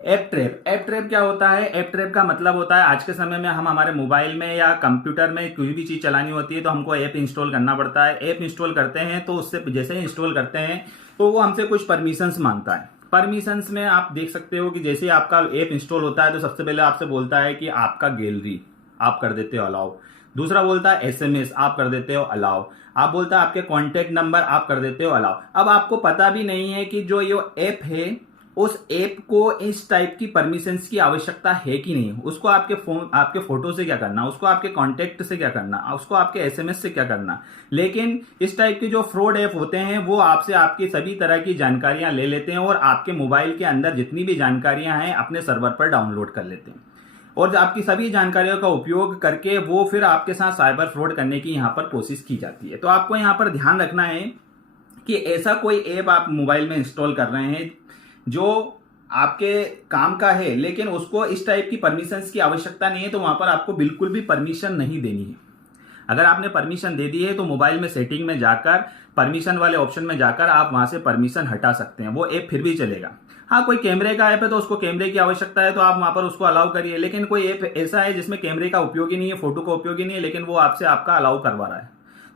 ऐप ट्रैप क्या होता है? ऐप ट्रैप का मतलब होता है आज के समय में हम हमारे मोबाइल में या कंप्यूटर में कोई भी चीज चलानी होती है तो हमको ऐप इंस्टॉल करना पड़ता है। ऐप इंस्टॉल करते हैं तो उससे जैसे ही इंस्टॉल करते हैं तो वो हमसे कुछ परमिशंस मांगता है। परमिशंस में आप देख सकते हो कि जैसे आपका ऐप इंस्टॉल होता है तो सबसे पहले आपसे बोलता है कि आपका गैलरी आप कर देते हो अलाउ, दूसरा बोलता है SMS आप कर देते हो अलाउ, आप बोलता है आपके कॉन्टेक्ट नंबर आप कर देते हो अलाउ। अब आपको पता भी नहीं है कि जो ये ऐप है उस ऐप को इस टाइप की परमिशंस की आवश्यकता है कि नहीं, उसको आपके फोटो से क्या करना, उसको आपके कॉन्टेक्ट से क्या करना, उसको आपके एसएमएस से क्या करना। लेकिन इस टाइप के जो फ्रॉड ऐप होते हैं वो आपसे आपकी सभी तरह की जानकारियां ले लेते हैं और आपके मोबाइल के अंदर जितनी भी जानकारियां हैं अपने सर्वर पर डाउनलोड कर लेते हैं और आपकी सभी जानकारियों का उपयोग करके वो फिर आपके साथ साइबर फ्रॉड करने की यहाँ पर कोशिश की जाती है। तो आपको यहाँ पर ध्यान रखना है कि ऐसा कोई ऐप आप मोबाइल में इंस्टॉल कर रहे हैं जो आपके काम का है लेकिन उसको इस टाइप की परमिशंस की आवश्यकता नहीं है, तो वहां पर आपको बिल्कुल भी परमिशन नहीं देनी है। अगर आपने परमिशन दे दी है तो मोबाइल में सेटिंग में जाकर परमिशन वाले ऑप्शन में जाकर आप वहां से परमिशन हटा सकते हैं, वो ऐप फिर भी चलेगा। हाँ, कोई कैमरे का ऐप है तो उसको कैमरे की आवश्यकता है तो आप वहां पर उसको अलाउ करिए, लेकिन कोई ऐप ऐसा है जिसमें कैमरे का उपयोग ही नहीं है, फोटो का उपयोग ही नहीं है, लेकिन वो आपसे आपका अलाउ करवा रहा है,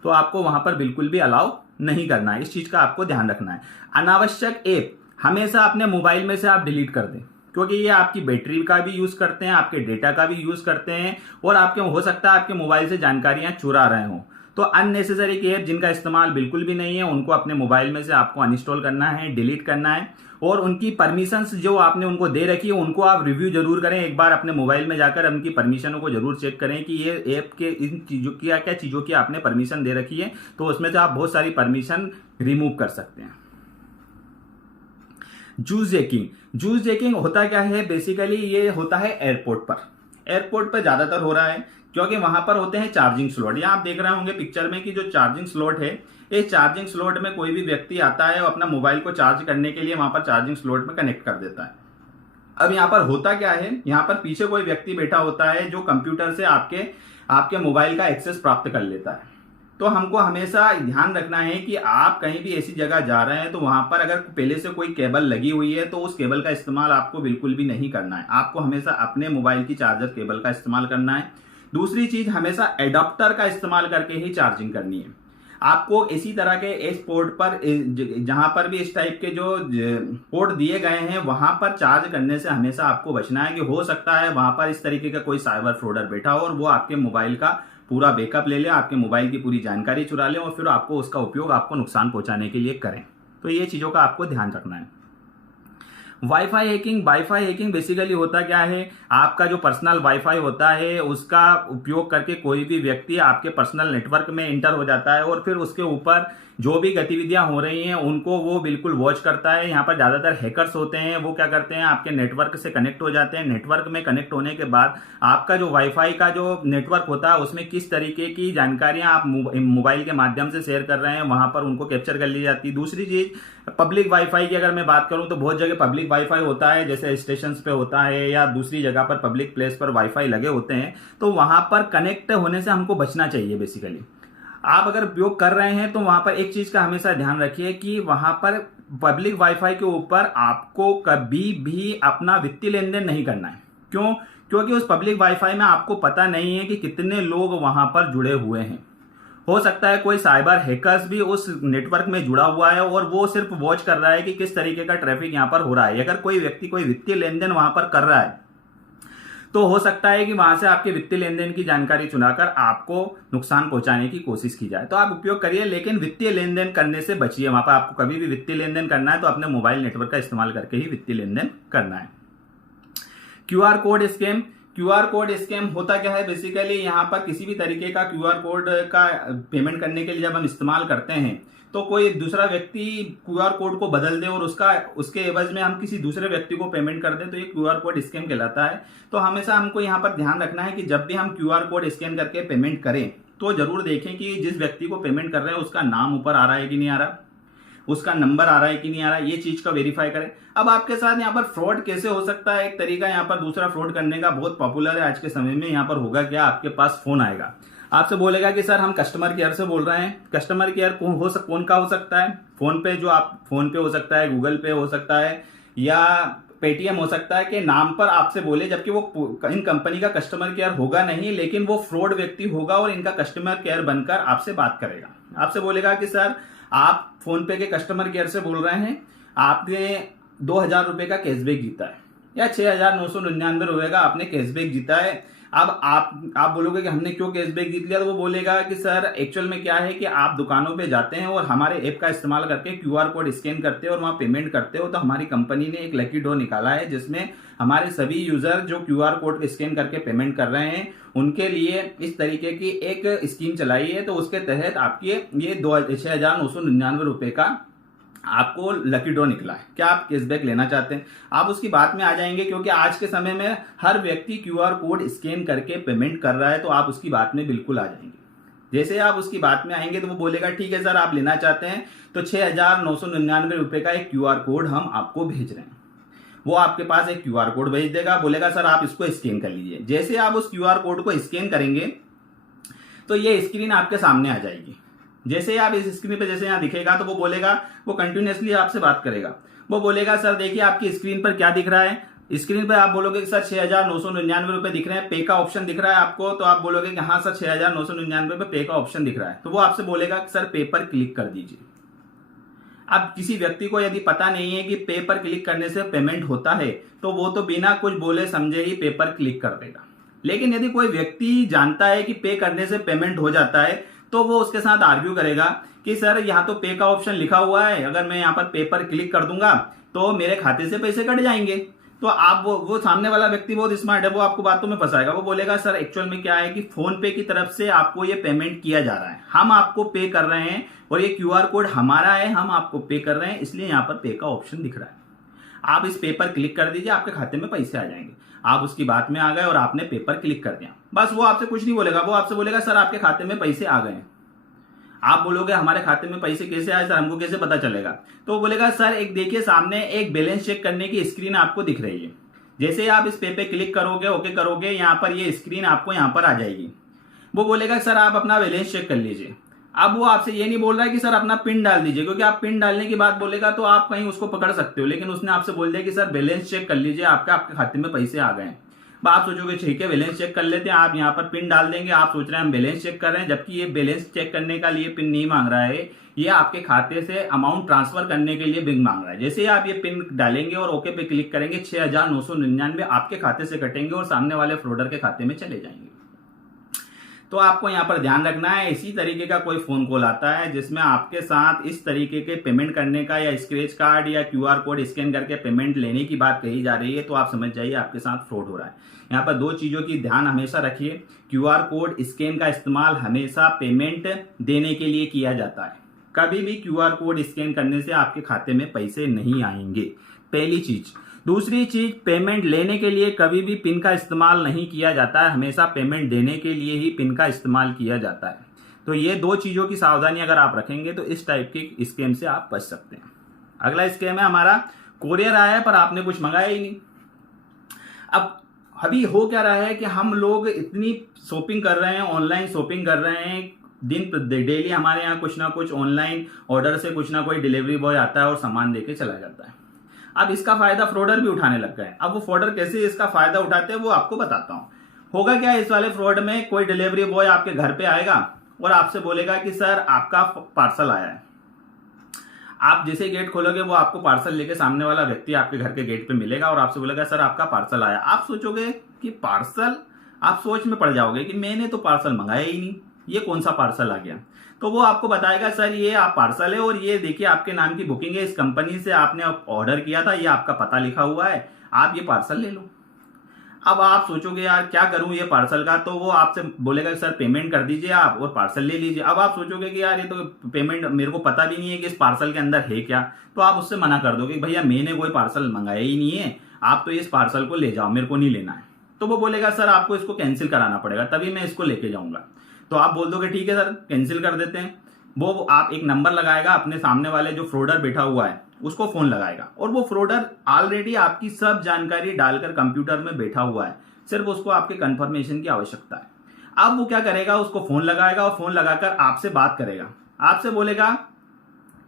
तो आपको वहां पर बिल्कुल भी अलाउ नहीं करना है। इस चीज का आपको ध्यान रखना है। अनावश्यक ऐप हमेशा अपने मोबाइल में से आप डिलीट कर दें, क्योंकि ये आपकी बैटरी का भी यूज करते हैं, आपके डेटा का भी यूज करते हैं और आपके हो सकता है आपके मोबाइल से जानकारियां चुरा रहे हो। तो अननेसेसरी ऐप जिनका इस्तेमाल बिल्कुल भी नहीं है उनको अपने मोबाइल में से आपको अनइंस्टॉल करना है, डिलीट करना है और उनकी परमिशंस जो आपने उनको दे रखी है उनको आप रिव्यू जरूर करें। एक बार अपने मोबाइल में जाकर उनकी परमिशनों को जरूर चेक करें कि ये ऐप के इन चीजों की क्या चीजों की आपने परमिशन दे रखी है, तो उसमें से आप बहुत सारी परमिशन रिमूव कर सकते हैं। जूस जैकिंग होता क्या है, बेसिकली ये होता है एयरपोर्ट पर ज्यादातर हो रहा है क्योंकि वहां पर होते हैं चार्जिंग स्लॉट। यहाँ आप देख रहे होंगे पिक्चर में कि जो चार्जिंग स्लॉट है, इस चार्जिंग स्लॉट में कोई भी व्यक्ति आता है और अपना मोबाइल को चार्ज करने के लिए वहां पर चार्जिंग स्लॉट में कनेक्ट कर देता है। अब यहाँ पर होता क्या है, यहाँ पर पीछे कोई व्यक्ति बैठा होता है जो कंप्यूटर से आपके मोबाइल का एक्सेस प्राप्त कर लेता है। तो हमको हमेशा ध्यान रखना है कि आप कहीं भी ऐसी जगह जा रहे हैं तो वहां पर अगर पहले से कोई केबल लगी हुई है तो उस केबल का इस्तेमाल आपको बिल्कुल भी नहीं करना है। आपको हमेशा अपने मोबाइल की चार्जर केबल का इस्तेमाल करना है। दूसरी चीज, हमेशा एडाप्टर का इस्तेमाल करके ही चार्जिंग करनी है। आपको इसी तरह के इस पोर्ट पर जहां पर भी इस टाइप के जो पोर्ट दिए गए हैं वहां पर चार्ज करने से हमेशा आपको बचना है कि हो सकता है वहां पर इस तरीके का कोई साइबर फ्रॉडर बैठा हो और वो आपके मोबाइल का पूरा बैकअप ले ले, आपके मोबाइल की पूरी जानकारी चुरा ले और फिर आपको उसका उपयोग आपको नुकसान पहुंचाने के लिए करें। तो ये चीजों का आपको ध्यान रखना है। वाईफाई हैकिंग बेसिकली होता क्या है, आपका जो पर्सनल वाईफाई होता है उसका उपयोग करके कोई भी व्यक्ति आपके पर्सनल नेटवर्क में इंटर हो जाता है और फिर उसके ऊपर जो भी गतिविधियां हो रही हैं उनको वो बिल्कुल वॉच करता है। यहाँ पर ज्यादातर हैकर्स होते हैं, वो क्या करते हैं आपके नेटवर्क से कनेक्ट हो जाते हैं। नेटवर्क में कनेक्ट होने के बाद आपका जो वाईफाई का जो नेटवर्क होता है उसमें किस तरीके की जानकारियां आप मोबाइल के माध्यम से शेयर कर रहे हैं वहां पर उनको कैप्चर कर ली जाती है। दूसरी चीज, पब्लिक वाईफाई की अगर मैं बात करूं तो बहुत जगह पब्लिक वाईफाई होता है, जैसे स्टेशन पे होता है या दूसरी जगह पर पब्लिक प्लेस पर वाईफाई लगे होते हैं, तो वहां पर कनेक्ट होने से हमको बचना चाहिए। बेसिकली आप अगर उपयोग कर रहे हैं तो वहां पर एक चीज का हमेशा ध्यान रखिए कि वहां पर पब्लिक वाईफाई के ऊपर आपको कभी भी अपना वित्तीय लेन देन नहीं करना है। क्यों? क्योंकि उस पब्लिक वाईफाई में आपको पता नहीं है कि कितने लोग वहां पर जुड़े हुए हैं। हो सकता है कोई साइबर हैकर्स भी उस नेटवर्क में जुड़ा हुआ है और वो सिर्फ वॉच कर रहा है कि किस तरीके का ट्रैफिक यहां पर हो रहा है। अगर कोई व्यक्ति कोई वित्तीय लेन देन वहां पर कर रहा है तो हो सकता है कि वहां से आपके वित्तीय लेन देन की जानकारी चुनाकर आपको नुकसान पहुंचाने की कोशिश की जाए। तो आप उपयोग करिए, लेकिन वित्तीय लेन देन करने से बचिए। वहां पर आपको कभी भी वित्तीय लेन देन करना है तो अपने मोबाइल नेटवर्क का इस्तेमाल करके ही वित्तीय लेन देन करना है। क्यूआर कोड स्कैम होता क्या है, बेसिकली यहाँ पर किसी भी तरीके का क्यूआर कोड का पेमेंट करने के लिए जब हम इस्तेमाल करते हैं तो कोई दूसरा व्यक्ति क्यूआर कोड को बदल दे और उसके एवज में हम किसी दूसरे व्यक्ति को पेमेंट कर दें तो ये क्यूआर कोड स्कैम कहलाता है। तो हमेशा हमको यहाँ पर ध्यान रखना है कि जब भी हम क्यूआर कोड स्कैन करके पेमेंट करें तो जरूर देखें कि जिस व्यक्ति को पेमेंट कर रहे हैं उसका नाम ऊपर आ रहा है कि नहीं आ रहा, उसका नंबर आ रहा है कि नहीं आ रहा, ये चीज का वेरीफाई करें। अब आपके साथ यहाँ पर फ्रॉड कैसे हो सकता है, एक तरीका यहाँ पर दूसरा फ्रॉड करने का बहुत पॉपुलर है आज के समय में। यहाँ पर होगा क्या, आपके पास फोन आएगा, आपसे बोलेगा कि सर हम कस्टमर केयर से बोल रहे हैं। कस्टमर केयर कौन का हो सकता है, फोन पे हो सकता है, गूगल पे हो सकता है या पेटीएम हो सकता है कि नाम पर आपसे बोले, जबकि वो इन कंपनी का कस्टमर केयर होगा नहीं, लेकिन वो फ्रॉड व्यक्ति होगा और इनका कस्टमर केयर बनकर आपसे बात करेगा। आपसे बोलेगा कि सर आप फोन पे के कस्टमर केयर से बोल रहे हैं, आपने 2000 रुपए का कैशबैक जीता है या 6999 रुपए का आपने कैशबैक जीता है, अब आप बोलोगे कि हमने क्यों कैशबैक जीत लिया, तो वो बोलेगा कि सर एक्चुअल में क्या है कि आप दुकानों पे जाते हैं और हमारे ऐप का इस्तेमाल करके क्यूआर कोड स्कैन करते हो और वहां पेमेंट करते हो, तो हमारी कंपनी ने एक लकी ड्रॉ निकाला है जिसमें हमारे सभी यूजर जो क्यूआर कोड स्कैन करके पेमेंट कर रहे हैं उनके लिए इस तरीके की एक स्कीम चलाई है। तो उसके तहत आपके ये 6,999 रुपए का आपको लकी ड्रॉ निकला है। क्या आप कैशबैक लेना चाहते हैं? आप उसकी बात में आ जाएंगे, क्योंकि आज के समय में हर व्यक्ति क्यूआर कोड स्कैन करके पेमेंट कर रहा है, तो आप उसकी बात में बिल्कुल आ जाएंगे। जैसे आप उसकी बात में आएंगे तो वो बोलेगा ठीक है सर आप लेना चाहते हैं, तो 6,999 रुपए का एक क्यूआर कोड हम आपको भेज रहे हैं। वो आपके पास एक क्यूआर कोड भेज देगा, बोलेगा सर आप इसको स्कैन कर लीजिए। जैसे आप उस क्यूआर कोड को स्कैन करेंगे तो ये स्क्रीन आपके सामने आ जाएगी। जैसे आप इस स्क्रीन पे जैसे यहाँ दिखेगा तो वो बोलेगा, वो कंटिन्यूअसली आपसे बात करेगा। वो बोलेगा सर देखिए आपकी स्क्रीन पर क्या दिख रहा है। स्क्रीन पे आप बोलोगे कि सर 6,999 रुपए दिख रहे हैं, पे का ऑप्शन दिख रहा है आपको, तो आप बोलोगे कि हाँ सर 6,999 पे पे का ऑप्शन दिख रहा है। तो वो आपसे बोलेगा कि सर पे पर क्लिक कर दीजिए। अब किसी व्यक्ति को यदि पता नहीं है कि पे पर क्लिक करने से पेमेंट होता है तो वो तो बिना कुछ बोले समझे ही पे पर क्लिक कर देगा। लेकिन यदि कोई व्यक्ति जानता है कि पे करने से पेमेंट हो जाता है तो वो उसके साथ आर्ग्यू करेगा कि सर यहाँ तो पे का ऑप्शन लिखा हुआ है, अगर मैं यहाँ पर पे पर क्लिक कर दूंगा तो मेरे खाते से पैसे कट जाएंगे। तो आप वो सामने वाला व्यक्ति बहुत स्मार्ट है, वो आपको बातों में फंसाएगा। वो बोलेगा सर एक्चुअल में क्या है कि फोन पे की तरफ से आपको ये पेमेंट किया जा रहा है, हम आपको पे कर रहे हैं और ये क्यूआर कोड हमारा है, हम आपको पे कर रहे हैं, इसलिए यहाँ पर पे का ऑप्शन दिख रहा है। आप इस पे पर क्लिक कर दीजिए, आपके खाते में पैसे आ जाएंगे। आप उसकी बात में आ गए और आपने पे पर क्लिक कर दिया, बस वो आपसे कुछ नहीं बोलेगा। वो आपसे बोलेगा सर आपके खाते में पैसे आ गए। आप बोलोगे हमारे खाते में पैसे कैसे आए सर, हमको कैसे पता चलेगा? तो वो बोलेगा सर एक देखिए सामने एक बैलेंस चेक करने की स्क्रीन आपको दिख रही है। जैसे आप इस पे क्लिक करोगे, ओके करोगे, यहाँ पर ये स्क्रीन आपको यहाँ पर आ जाएगी। वो बोलेगा सर आप अपना बैलेंस चेक कर लीजिए। अब वो आपसे ये नहीं बोल रहा है कि सर अपना पिन डाल दीजिए, क्योंकि आप पिन डालने की बात बोलेगा तो आप कहीं उसको पकड़ सकते हो, लेकिन उसने आपसे बोल दिया कि सर बैलेंस चेक कर लीजिए, आपके खाते में पैसे आ गए। आप सोचोगे ठीक है बैलेंस चेक कर लेते हैं, आप यहाँ पर पिन डाल देंगे। आप सोच रहे हैं हम बैलेंस चेक कर रहे हैं, जबकि ये बैलेंस चेक करने का लिए पिन नहीं मांग रहा है, ये आपके खाते से अमाउंट ट्रांसफर करने के लिए पिन मांग रहा है। जैसे आप ये पिन डालेंगे और ओके पे क्लिक करेंगे, 6,999 आपके खाते से कटेंगे और सामने वाले फ्रॉडर के खाते में चले जाएंगे। तो आपको यहाँ पर ध्यान रखना है, इसी तरीके का कोई फोन कॉल आता है जिसमें आपके साथ इस तरीके के पेमेंट करने का या स्क्रैच कार्ड या क्यूआर कोड स्कैन करके पेमेंट लेने की बात कही जा रही है, तो आप समझ जाइए आपके साथ फ्रॉड हो रहा है। यहाँ पर दो चीजों की ध्यान हमेशा रखिए। क्यूआर कोड स्कैन का इस्तेमाल हमेशा पेमेंट देने के लिए किया जाता है। कभी भी क्यूआर कोड स्कैन करने से आपके खाते में पैसे नहीं आएंगे, पहली चीज। दूसरी चीज, पेमेंट लेने के लिए कभी भी पिन का इस्तेमाल नहीं किया जाता है, हमेशा पेमेंट देने के लिए ही पिन का इस्तेमाल किया जाता है। तो ये दो चीजों की सावधानी अगर आप रखेंगे तो इस टाइप के स्कैम से आप बच सकते हैं। अगला स्कैम है हमारा, कोरियर आया है पर आपने कुछ मंगाया ही नहीं। अब अभी हो क्या रहा है कि हम लोग इतनी शॉपिंग कर रहे हैं, ऑनलाइन शॉपिंग कर रहे हैं, दिन डेली हमारे यहाँ कुछ ना कुछ ऑनलाइन ऑर्डर से कुछ ना कोई डिलीवरी बॉय आता है और सामान देके चला जाता है। अब इसका फायदा फ्रॉडर भी उठाने लग गए। अब वो फ्रॉडर कैसे इसका फायदा उठाते हैं वो आपको बताता हूँ। होगा क्या इस वाले फ्रॉड में, कोई डिलीवरी बॉय आपके घर पे आएगा और आपसे बोलेगा कि सर आपका पार्सल आया है। आप जैसे गेट खोलोगे वो आपको पार्सल लेके सामने वाला व्यक्ति आपके घर के गेट पे मिलेगा और आपसे बोलेगा सर आपका पार्सल आया। आप सोचोगे कि पार्सल, आप सोच में पड़ जाओगे कि मैंने तो पार्सल मंगाया ही नहीं, ये कौन सा पार्सल आ गया। तो वो आपको बताएगा सर ये आप पार्सल है और ये देखिए आपके नाम की बुकिंग है, इस कंपनी से आपने ऑर्डर किया था, ये आपका पता लिखा हुआ है, आप ये पार्सल ले लो। अब आप सोचोगे यार क्या करूं ये पार्सल का, तो वो आपसे बोलेगा सर पेमेंट कर दीजिए आप और पार्सल ले लीजिए। अब आप सोचोगे कि यार ये तो पेमेंट मेरे को पता भी नहीं है कि इस पार्सल के अंदर है क्या, तो आप उससे मना कर दोगे भैया मैंने कोई पार्सल मंगाया ही नहीं है, आप तो इस पार्सल को ले जाओ, मेरे को नहीं लेना है। तो वो बोलेगा सर आपको इसको कैंसिल कराना पड़ेगा तभी मैं इसको लेके जाऊंगा। तो आप बोल दोगे ठीक है सर कैंसिल कर देते हैं। वो आप एक नंबर लगाएगा, अपने सामने वाले जो फ्रॉडर बैठा हुआ है उसको फोन लगाएगा और वो फ्रॉडर ऑलरेडी आपकी सब जानकारी डालकर कंप्यूटर में बैठा हुआ है, सिर्फ उसको आपके कंफर्मेशन की आवश्यकता है। अब वो क्या करेगा, उसको फोन लगाएगा और फोन लगाकर आपसे बात करेगा, आपसे बोलेगा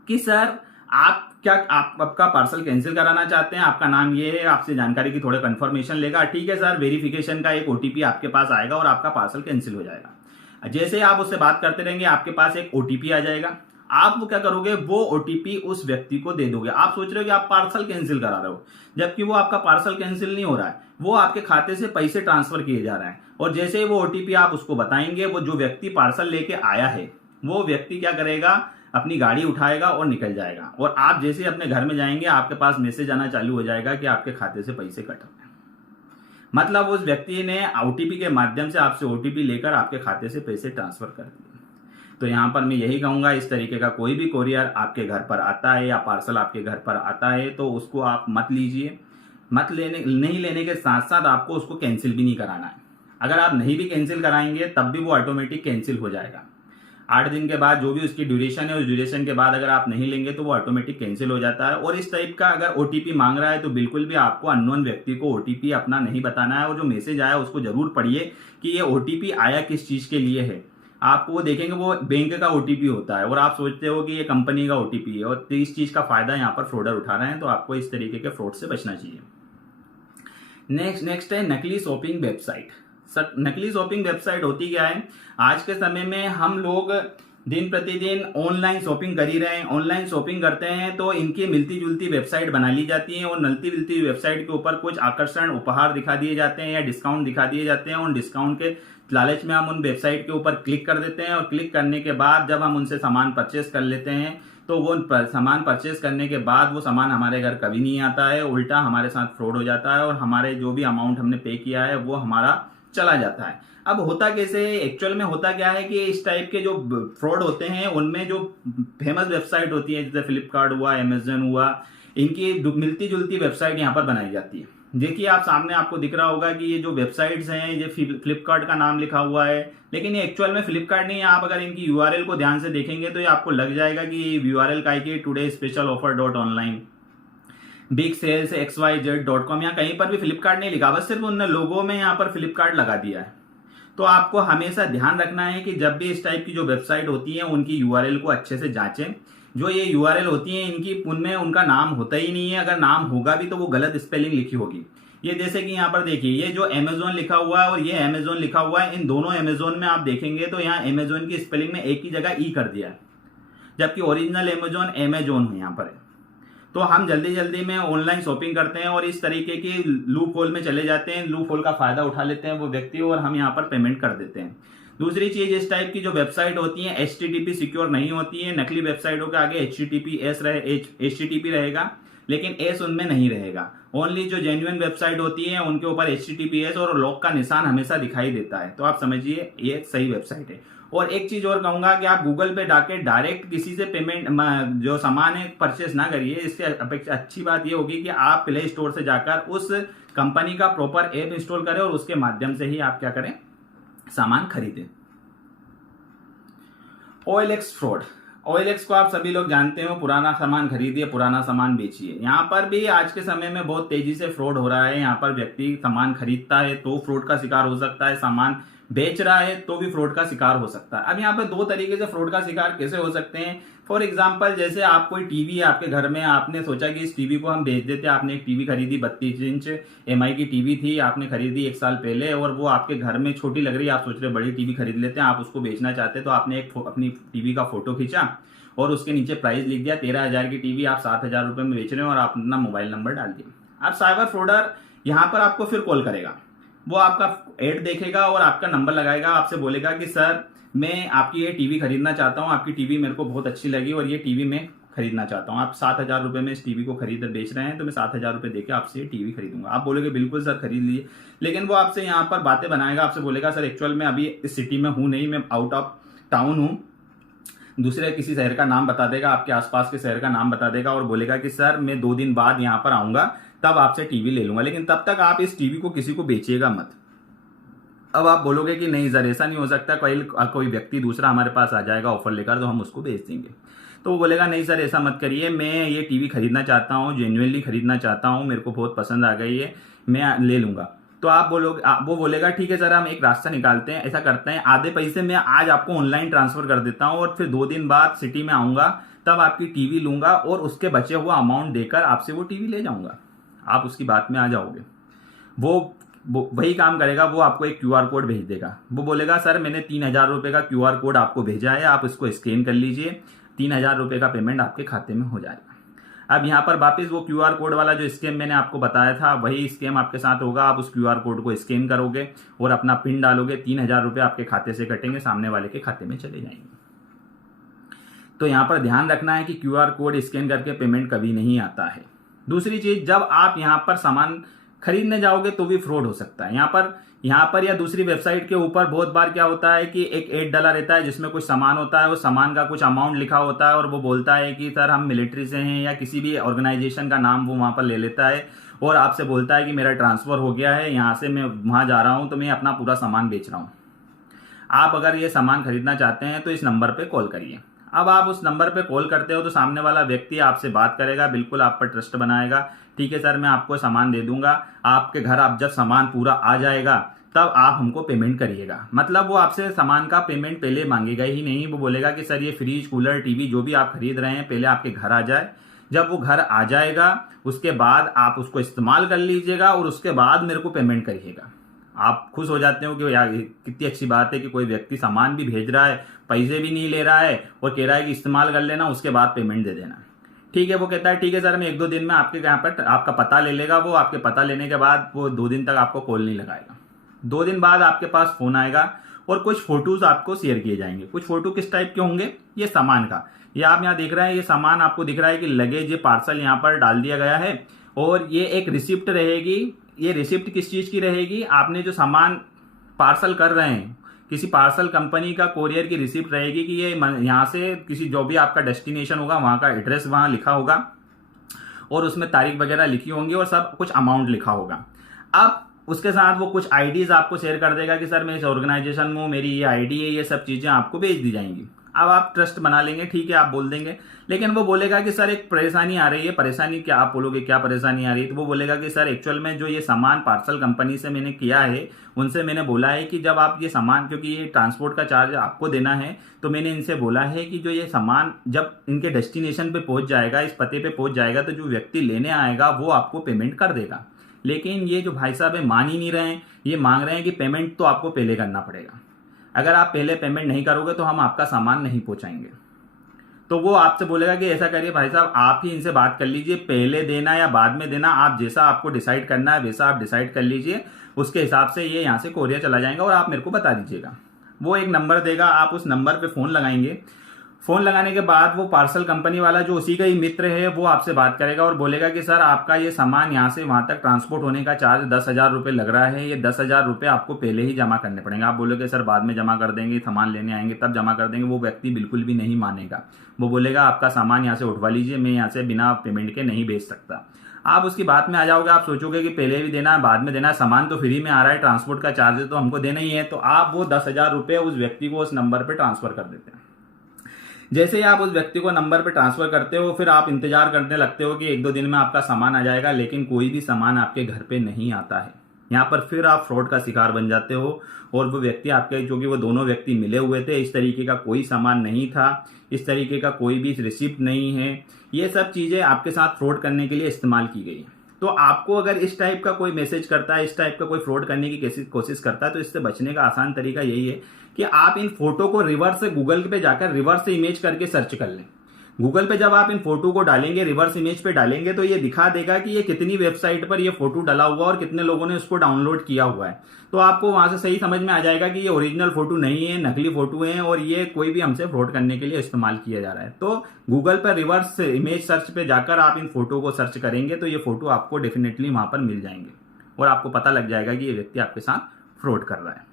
कि सर आप क्या आपका पार्सल कैंसिल कराना चाहते हैं, आपका नाम ये है, आपसे जानकारी की थोड़े कंफर्मेशन लेगा, ठीक है सर वेरिफिकेशन का एक ओटीपी आपके पास आएगा और आपका पार्सल कैंसिल हो जाएगा। जैसे आप उससे बात करते रहेंगे आपके पास एक ओटीपी आ जाएगा आप वो क्या करोगे, वो ओटीपी उस व्यक्ति को दे दोगे। आप सोच रहे हो कि आप पार्सल कैंसिल करा रहे हो, जबकि वो आपका पार्सल कैंसिल नहीं हो रहा है, वो आपके खाते से पैसे ट्रांसफर किए जा रहे हैं। और जैसे ही वो ओटीपी आप उसको बताएंगे, वो जो व्यक्ति पार्सल लेके आया है वो व्यक्ति क्या करेगा, अपनी गाड़ी उठाएगा और निकल जाएगा। और आप जैसे अपने घर में जाएंगे, आपके पास मैसेज आना चालू हो जाएगा कि आपके खाते से पैसे कट गए। मतलब उस व्यक्ति ने ओटीपी के माध्यम से आपसे ओटीपी लेकर आपके खाते से पैसे ट्रांसफर कर दिए। तो यहाँ पर मैं यही कहूंगा, इस तरीके का कोई भी कोरियर आपके घर पर आता है या पार्सल आपके घर पर आता है तो उसको आप मत लीजिए। नहीं लेने के साथ साथ आपको उसको कैंसिल भी नहीं कराना है। अगर आप नहीं भी कैंसिल कराएंगे तब भी वो ऑटोमेटिक कैंसिल हो जाएगा। 8 दिन के बाद जो भी उसकी ड्यूरेशन है, उस ड्यूरेशन के बाद अगर आप नहीं लेंगे तो वो ऑटोमेटिक कैंसिल हो जाता है। और इस टाइप का अगर ओटीपी मांग रहा है तो बिल्कुल भी आपको अननोन व्यक्ति को ओटीपी अपना नहीं बताना है। और जो मैसेज आया उसको जरूर पढ़िए कि ये ओटीपी आया किस चीज के लिए है। आपको वो देखेंगे वो बैंक का ओटीपी होता है और आप सोचते हो कि ये कंपनी का ओटीपी है, और इस चीज का फायदा यहाँ पर फ्रॉडर उठा रहे हैं। तो आपको इस तरीके के फ्रॉड से बचना चाहिए। नेक्स्ट है नकली शॉपिंग वेबसाइट। सर, नकली शॉपिंग वेबसाइट होती क्या है, आज के समय में हम लोग दिन प्रतिदिन ऑनलाइन शॉपिंग कर ही रहे हैं। ऑनलाइन शॉपिंग करते हैं तो इनकी मिलती जुलती वेबसाइट बना ली जाती है, और मिलती जुलती वेबसाइट के ऊपर कुछ आकर्षण उपहार दिखा दिए जाते हैं या डिस्काउंट दिखा दिए जाते हैं। उन डिस्काउंट के लालच में हम उन वेबसाइट के ऊपर क्लिक कर देते हैं, और क्लिक करने के बाद जब हम उनसे सामान परचेस कर लेते हैं तो वो सामान परचेस करने के बाद वो सामान हमारे घर कभी नहीं आता है, उल्टा हमारे साथ फ्रॉड हो जाता है और हमारे जो भी अमाउंट हमने पे किया है वो हमारा चला जाता है। अब होता कैसे, एक्चुअल में होता क्या है कि इस टाइप के जो फ्रॉड होते हैं उनमें जो फेमस वेबसाइट होती है, जैसे फ्लिपकार्ट हुआ, अमेजन हुआ, इनकी मिलती जुलती वेबसाइट यहाँ पर बनाई जाती है। देखिए आप सामने आपको दिख रहा होगा कि ये जो वेबसाइट्स हैं, ये फ्लिपकार्ट का नाम लिखा हुआ है, लेकिन ये एक्चुअल में फ्लिपकार्ट नहीं है। आप अगर इनकी यूआरएल को ध्यान से देखेंगे तो ये आपको लग जाएगा कि यूआरएल का है कि today special offer dot online, big sales xyz.com। यहाँ कहीं पर भी फ्लिपकार्ट नहीं लिखा, बस सिर्फ उन्होंने लोगो में यहाँ पर फ्लिपकार्ट लगा दिया है। तो आपको हमेशा ध्यान रखना है कि जब भी इस टाइप की जो वेबसाइट होती है उनकी यूआरएल को अच्छे से जांचें। जो ये यूआरएल होती है इनकी, उनमें उनका नाम होता ही नहीं है, अगर नाम होगा भी तो वो गलत स्पेलिंग लिखी होगी। ये जैसे कि यहाँ पर देखिए, ये जो अमेजोन लिखा हुआ है और ये अमेजोन लिखा हुआ है, इन दोनों अमेजोन में आप देखेंगे तो यहाँ अमेजोन की स्पेलिंग में एक ही जगह ई कर दिया है, जबकि ओरिजिनल अमेजोन अमेजोन यहाँ पर है। तो हम जल्दी जल्दी में ऑनलाइन शॉपिंग करते हैं और इस तरीके की लूप होल में चले जाते हैं, लूप होल का फायदा उठा लेते हैं वो व्यक्ति और हम यहाँ पर पेमेंट कर देते हैं। दूसरी चीज, इस टाइप की जो वेबसाइट होती है HTTP सिक्योर नहीं होती है। नकली वेबसाइटों के आगे HTTP रहेगा, लेकिन एस उनमें नहीं रहेगा। ओनली जो जेन्युइन वेबसाइट होती है उनके ऊपर HTTPS और लॉक का निशान हमेशा दिखाई देता है। तो आप समझिए ये सही वेबसाइट है। और एक चीज और कहूंगा कि आप गूगल पे जाके डायरेक्ट किसी से पेमेंट जो सामान है परचेस ना करिए। इससे अपेक्षा अच्छी बात ये होगी कि आप प्ले स्टोर से जाकर उस कंपनी का प्रॉपर ऐप इंस्टॉल करें और उसके माध्यम से ही आप क्या करें, सामान खरीदें। OLX fraud. OLX को आप सभी लोग जानते हो, पुराना सामान खरीदिए, पुराना सामान बेचिए। यहाँ पर भी आज के समय में बहुत तेजी से फ्रॉड हो रहा है। यहाँ पर व्यक्ति सामान खरीदता है तो फ्रॉड का शिकार हो सकता है, सामान बेच रहा है तो भी फ्रॉड का शिकार हो सकता है। अब यहाँ पर दो तरीके से फ्रॉड का शिकार कैसे हो सकते हैं। फॉर एग्जाम्पल, जैसे आप कोई टीवी है आपके घर में, आपने सोचा कि इस टीवी को हम बेच देते हैं। आपने एक टीवी खरीदी, 32 इंच MI की टीवी थी, आपने खरीदी 1 साल पहले, और वो आपके घर में छोटी लग रही है, आप सोच रहे बड़ी टीवी खरीद लेते हैं, आप उसको बेचना चाहते हैं। तो आपने एक अपनी टीवी का फोटो खींचा और उसके नीचे प्राइस लिख दिया, 13,000 की टीवी आप 7,000 रुपए में बेच रहे हैं, और आप अपना मोबाइल नंबर डाल दिया। अब साइबर फ्रॉडर यहाँ पर आपको फिर कॉल करेगा, वो आपका एड देखेगा और आपका नंबर लगाएगा, आपसे बोलेगा कि सर मैं आपकी ये टीवी खरीदना चाहता हूँ, आपकी टीवी मेरे को बहुत अच्छी लगी और ये टीवी मैं खरीदना चाहता हूँ। आप 7,000 रुपए में इस टीवी को खरीद बेच रहे हैं, तो मैं 7,000 रुपए देके आपसे ये टीवी खरीदूंगा। आप बोलोगे बिल्कुल सर खरीद लीजिए, लेकिन वो आपसे यहाँ पर बातें बनाएगा, आपसे बोलेगा सर एक्चुअल में अभी इस सिटी में हूँ नहीं, मैं आउट ऑफ टाउन हूँ। दूसरे किसी शहर का नाम बता देगा, आपके आसपास के शहर का नाम बता देगा और बोलेगा कि सर मैं 2 दिन बाद यहाँ पर आऊंगा, तब आपसे टीवी ले लूंगा, लेकिन तब तक आप इस टीवी को किसी को बेचिएगा मत। अब आप बोलोगे कि नहीं सर ऐसा नहीं हो सकता, कोई व्यक्ति दूसरा हमारे पास आ जाएगा ऑफर लेकर तो हम उसको बेच देंगे। तो वो बोलेगा नहीं सर ऐसा मत करिए, मैं ये टीवी खरीदना चाहता हूँ, जेन्युइनली खरीदना चाहता हूँ, मेरे को बहुत पसंद आ गई है, मैं ले लूंगा। तो आप बोलोगे, वो बोलेगा ठीक है सर हम एक रास्ता निकालते हैं, ऐसा करते हैं आधे पैसे मैं आज आपको ऑनलाइन ट्रांसफर कर देता हूँ और फिर 2 दिन बाद सिटी में आऊंगा, तब आपकी टीवी लूंगा और उसके बचे हुआ अमाउंट देकर आपसे वो टीवी ले जाऊंगा। आप उसकी बात में आ जाओगे। वो वही काम करेगा, वो आपको एक QR कोड भेज देगा। वो बोलेगा सर मैंने 3,000 रुपए का QR कोड आपको भेजा है, आप इसको स्कैन कर लीजिए, 3,000 रुपये का पेमेंट आपके खाते में हो जाएगा। अब यहाँ पर वापस वो QR कोड वाला जो स्कैम मैंने आपको बताया था, वही स्कैम आपके साथ होगा। आप उस QR कोड को स्कैन करोगे और अपना पिन डालोगे, 3,000 रुपये आपके खाते से कटेंगे, सामने वाले के खाते में चले जाएंगे। तो यहाँ पर ध्यान रखना है कि QR कोड स्कैन करके पेमेंट कभी नहीं आता है। दूसरी चीज, जब आप यहाँ पर सामान खरीदने जाओगे तो भी फ्रॉड हो सकता है। यहाँ पर या दूसरी वेबसाइट के ऊपर बहुत बार क्या होता है कि एक ऐड डला रहता है जिसमें कुछ सामान होता है, वो सामान का कुछ अमाउंट लिखा होता है और वो बोलता है कि सर हम मिलिट्री से हैं, या किसी भी ऑर्गेनाइजेशन का नाम वो वहाँ पर ले लेता है और आपसे बोलता है कि मेरा ट्रांसफर हो गया है, यहाँ से मैं वहाँ जा रहा हूँ, तो मैं अपना पूरा सामान बेच रहा हूँ। आप अगर ये सामान खरीदना चाहते हैं तो इस नंबर पर कॉल करिए। अब आप उस नंबर पे कॉल करते हो तो सामने वाला व्यक्ति आपसे बात करेगा, बिल्कुल आप पर ट्रस्ट बनाएगा। ठीक है सर, मैं आपको सामान दे दूंगा, आपके घर आप जब सामान पूरा आ जाएगा तब आप हमको पेमेंट करिएगा। मतलब वो आपसे सामान का पेमेंट पहले मांगेगा ही नहीं। वो बोलेगा कि सर ये फ्रिज, कूलर, टीवी जो भी आप खरीद रहे हैं पहले आपके घर आ जाए। जब वो घर आ जाएगा उसके बाद आप उसको इस्तेमाल कर लीजिएगा और उसके बाद मेरे को पेमेंट करिएगा। आप खुश हो जाते हो कि यार कितनी अच्छी बात है कि कोई व्यक्ति सामान भी भेज रहा है, पैसे भी नहीं ले रहा है और कह रहा है कि इस्तेमाल कर लेना, उसके बाद पेमेंट दे देना। ठीक है, वो कहता है ठीक है सर, मैं 1-2 दिन में आपके यहाँ पर आपका पता ले लेगा। वो आपके पता लेने के बाद वो 2 दिन तक आपको कॉल नहीं लगाएगा। 2 दिन बाद आपके पास फोन आएगा और कुछ फोटोज आपको शेयर किए जाएंगे। कुछ फोटो किस टाइप के होंगे? ये सामान का, ये आप यहाँ देख रहे हैं, ये सामान आपको दिख रहा है कि लगेज, ये पार्सल यहाँ पर डाल दिया गया है और ये एक रिसिप्ट रहेगी। ये रिसिप्ट किस चीज की रहेगी? आपने जो सामान पार्सल कर रहे हैं, किसी पार्सल कंपनी का कोरियर की रिसिप्ट रहेगी कि ये यहाँ से किसी जो भी आपका डेस्टिनेशन होगा वहां का एड्रेस वहां लिखा होगा और उसमें तारीख वगैरह लिखी होंगी और सब कुछ अमाउंट लिखा होगा। अब उसके साथ वो कुछ आईडीज आपको शेयर कर देगा कि सर मैं इस ऑर्गेनाइजेशन में हूँ, मेरी ये आईडी है, ये सब चीजें आपको भेज दी जाएंगी। अब आप ट्रस्ट बना लेंगे, ठीक है आप बोल देंगे, लेकिन वो बोलेगा कि सर एक परेशानी आ रही है। परेशानी क्या? आप बोलोगे क्या परेशानी आ रही है? तो वो बोलेगा कि सर एक्चुअल में जो ये सामान पार्सल कंपनी से मैंने किया है, उनसे मैंने बोला है कि जब आप ये सामान, क्योंकि ये ट्रांसपोर्ट का चार्ज आपको देना है, तो मैंने इनसे बोला है कि जो ये सामान जब इनके डेस्टिनेशन पे पहुंच जाएगा, इस पते पे पहुंच जाएगा, तो जो व्यक्ति लेने आएगा वो आपको पेमेंट कर देगा। लेकिन ये जो भाई साहब है मान ही नहीं रहे हैं, ये मांग रहे हैं कि पेमेंट तो आपको पहले करना पड़ेगा। अगर आप पहले पेमेंट नहीं करोगे तो हम आपका सामान नहीं पहुंचाएंगे। तो वो आपसे बोलेगा कि ऐसा करिए भाई साहब, आप ही इनसे बात कर लीजिए, पहले देना या बाद में देना, आप जैसा आपको डिसाइड करना है वैसा आप डिसाइड कर लीजिए। उसके हिसाब से ये यहाँ से कोरियर चला जाएगा और आप मेरे को बता दीजिएगा। वो एक नंबर देगा, आप उस नंबर पे फोन लगाएंगे। फोन लगाने के बाद वो पार्सल कंपनी वाला जो उसी का ही मित्र है वो आपसे बात करेगा और बोलेगा कि सर आपका ये सामान यहाँ से वहां तक ट्रांसपोर्ट होने का चार्ज 10,000 रुपये लग रहा है, ये 10,000 रुपये आपको पहले ही जमा करने पड़ेंगे। आप बोलोगे सर बाद में जमा कर देंगे, सामान लेने आएंगे तब जमा कर देंगे। वो व्यक्ति बिल्कुल भी नहीं मानेगा। वो बोलेगा आपका सामान यहाँ से उठवा लीजिए, मैं यहाँ से बिना पेमेंट के नहीं भेज सकता। आप उसकी बात में आ जाओगे, आप सोचोगे कि पहले भी देना है बाद में देना है, सामान तो फ्री में आ रहा है, ट्रांसपोर्ट का चार्ज तो हमको देना ही है। तो आप वो 10,000 रुपये उस व्यक्ति को उस नंबर पर ट्रांसफर कर देते हैं। जैसे ही आप उस व्यक्ति को नंबर पे ट्रांसफर करते हो, फिर आप इंतजार करने लगते हो कि 1-2 दिन में आपका सामान आ जाएगा, लेकिन कोई भी सामान आपके घर पे नहीं आता है। यहाँ पर फिर आप फ्रॉड का शिकार बन जाते हो और वो व्यक्ति आपके, जो कि वो दोनों व्यक्ति मिले हुए थे, इस तरीके का कोई सामान नहीं था, इस तरीके का कोई भी रिसिप्ट नहीं है। ये सब चीजें आपके साथ फ्रॉड करने के लिए इस्तेमाल की गई। तो आपको अगर इस टाइप का कोई मैसेज करता है, इस टाइप का कोई फ्रॉड करने की कोशिश करता है, तो इससे बचने का आसान तरीका यही है कि आप इन फोटो को रिवर्स गूगल पे जाकर रिवर्स इमेज करके सर्च कर लें। गूगल पे जब आप इन फोटो को डालेंगे, रिवर्स इमेज पे डालेंगे, तो ये दिखा देगा कि ये कितनी वेबसाइट पर ये फोटो डाला हुआ और कितने लोगों ने उसको डाउनलोड किया हुआ है। तो आपको वहां से सही समझ में आ जाएगा कि ये ओरिजिनल फोटो नहीं है, नकली फोटो है और ये कोई भी हमसे फ्रॉड करने के लिए इस्तेमाल किया जा रहा है। तो गूगल पर रिवर्स इमेज सर्च पे जाकर आप इन फोटो को सर्च करेंगे तो ये फोटो आपको डेफिनेटली वहां पर मिल जाएंगे और आपको पता लग जाएगा कि ये व्यक्ति आपके साथ फ्रॉड कर रहा है।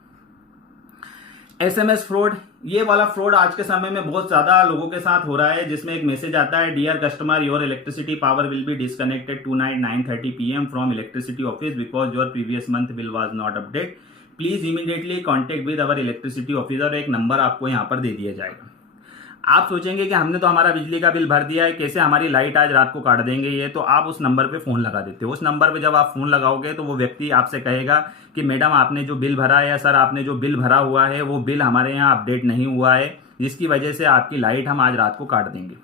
SMS फ्रॉड, ये वाला फ्रॉड आज के समय में बहुत ज्यादा लोगों के साथ हो रहा है, जिसमें एक मैसेज आता है, dear customer, your electricity power will be disconnected tonight 9:30 PM from electricity office because your previous month bill was not update, please immediately contact with our electricity officer. एक नंबर आपको यहाँ पर दे दिया जाएगा। आप सोचेंगे कि हमने तो हमारा बिजली का बिल भर दिया है, कैसे हमारी लाइट आज रात को काट देंगे ये, तो आप उस नंबर पे फोन लगा देते हो। उस नंबर पे जब आप फोन लगाओगे तो वो व्यक्ति आपसे कहेगा कि मैडम आपने जो बिल भरा है या सर आपने जो बिल भरा हुआ है वो बिल हमारे यहाँ अपडेट नहीं हुआ है, जिसकी वजह से आपकी लाइट हम आज रात को काट देंगे।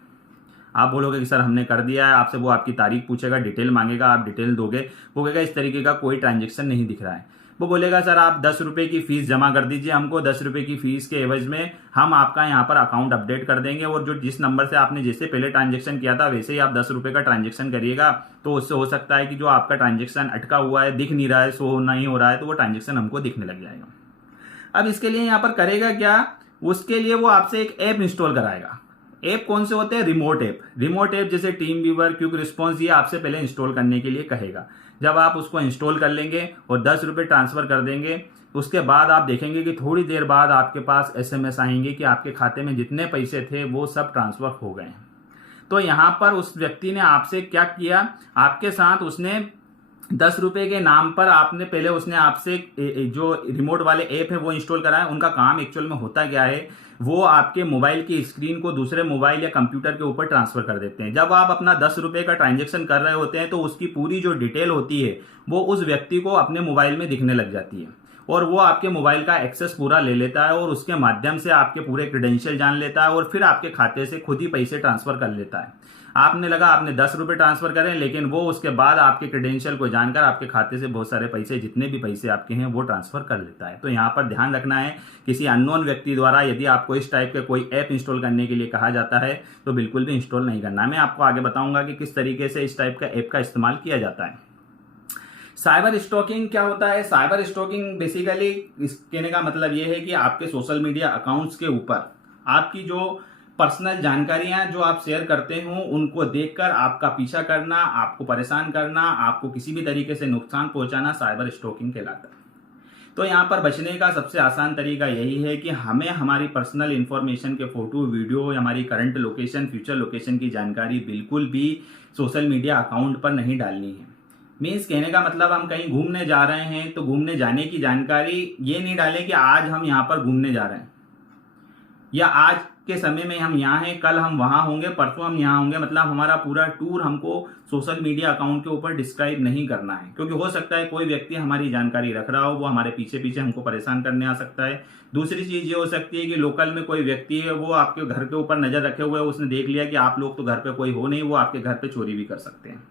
आप बोलोगे कि सर हमने कर दिया है, आपसे वो आपकी तारीख पूछेगा, डिटेल मांगेगा, आप डिटेल दोगे, वो कहेगा इस तरीके का कोई ट्रांजेक्शन नहीं दिख रहा है। वो बोलेगा सर आप 10 रुपये की फीस जमा कर दीजिए, हमको 10 रुपये की फीस के एवज में हम आपका यहाँ पर अकाउंट अपडेट कर देंगे, और जो जिस नंबर से आपने जैसे पहले ट्रांजेक्शन किया था वैसे ही आप 10 रुपये का ट्रांजेक्शन करिएगा। तो उससे हो सकता है कि जो आपका ट्रांजेक्शन अटका हुआ है, दिख नहीं रहा है, शो नहीं हो रहा है, तो वो ट्रांजेक्शन हमको दिखने लग जाएगा। अब इसके लिए यहाँ पर करेगा क्या, उसके लिए वो आपसे एक ऐप इंस्टॉल कराएगा। ऐप कौन से होते हैं? Remote app. रिमोट ऐप जैसे टीम व्यूवर, क्विक रिस्पॉन्स, ये आपसे पहले इंस्टॉल करने के लिए कहेगा। जब आप उसको इंस्टॉल कर लेंगे और 10 रुपये ट्रांसफर कर देंगे, उसके बाद आप देखेंगे कि थोड़ी देर बाद आपके पास SMS आएंगे कि आपके खाते में जितने पैसे थे वो सब ट्रांसफर हो गए हैं। तो यहाँ पर उस व्यक्ति ने आपसे क्या किया, आपके साथ उसने 10 रुपये के नाम पर आपने पहले उसने आपसे जो रिमोट वाले ऐप है वो इंस्टॉल कराया। उनका काम एक्चुअल में होता क्या है, वो आपके मोबाइल की स्क्रीन को दूसरे मोबाइल या कंप्यूटर के ऊपर ट्रांसफर कर देते हैं। जब आप अपना 10 रुपये का ट्रांजेक्शन कर रहे होते हैं तो उसकी पूरी जो डिटेल होती है वो उस व्यक्ति को अपने मोबाइल में दिखने लग जाती है, और वो आपके मोबाइल का एक्सेस पूरा ले लेता है और उसके माध्यम से आपके पूरे क्रेडेंशियल जान लेता है और फिर आपके खाते से खुद ही पैसे ट्रांसफर कर लेता है। आपने लगा आपने 10 रुपये ट्रांसफर करें, लेकिन वो उसके बाद आपके क्रेडेंशियल को जानकर आपके खाते से बहुत सारे पैसे, जितने भी पैसे आपके हैं, वो ट्रांसफर कर लेता है। तो यहाँ पर ध्यान रखना है, किसी अननोन व्यक्ति द्वारा यदि आपको इस टाइप के कोई ऐप इंस्टॉल करने के लिए कहा जाता है तो बिल्कुल भी इंस्टॉल नहीं करना। मैं आपको आगे बताऊंगा कि किस तरीके से इस टाइप का ऐप का इस्तेमाल किया जाता है। साइबर स्टॉकिंग क्या होता है? साइबर स्टॉकिंग बेसिकली कहने का मतलब ये है कि आपके सोशल मीडिया अकाउंट्स के ऊपर आपकी जो पर्सनल जानकारियां जो आप शेयर करते हो उनको देखकर आपका पीछा करना, आपको परेशान करना, आपको किसी भी तरीके से नुकसान पहुंचाना साइबर स्टॉकिंग कहलाता है। तो यहाँ पर बचने का सबसे आसान तरीका यही है कि हमें हमारी पर्सनल इंफॉर्मेशन के फोटो, वीडियो, हमारी करंट लोकेशन, फ्यूचर लोकेशन की जानकारी बिल्कुल भी सोशल मीडिया अकाउंट पर नहीं डालनी है। मीन्स कहने का मतलब हम कहीं घूमने जा रहे हैं तो घूमने जाने की जानकारी ये नहीं डालें कि आज हम यहाँ पर घूमने जा रहे हैं, या आज के समय में हम यहाँ हैं, कल हम वहाँ होंगे, परसों हम यहाँ होंगे। मतलब हमारा पूरा टूर हमको सोशल मीडिया अकाउंट के ऊपर डिस्क्राइब नहीं करना है, क्योंकि हो सकता है कोई व्यक्ति हमारी जानकारी रख रहा हो, वो हमारे पीछे पीछे हमको परेशान करने आ सकता है। दूसरी चीज़ ये हो सकती है कि लोकल में कोई व्यक्ति है, वो आपके घर के ऊपर नज़र रखे हुए है, उसने देख लिया कि आप लोग तो घर पर कोई हो नहीं, वो आपके घर पर चोरी भी कर सकते हैं।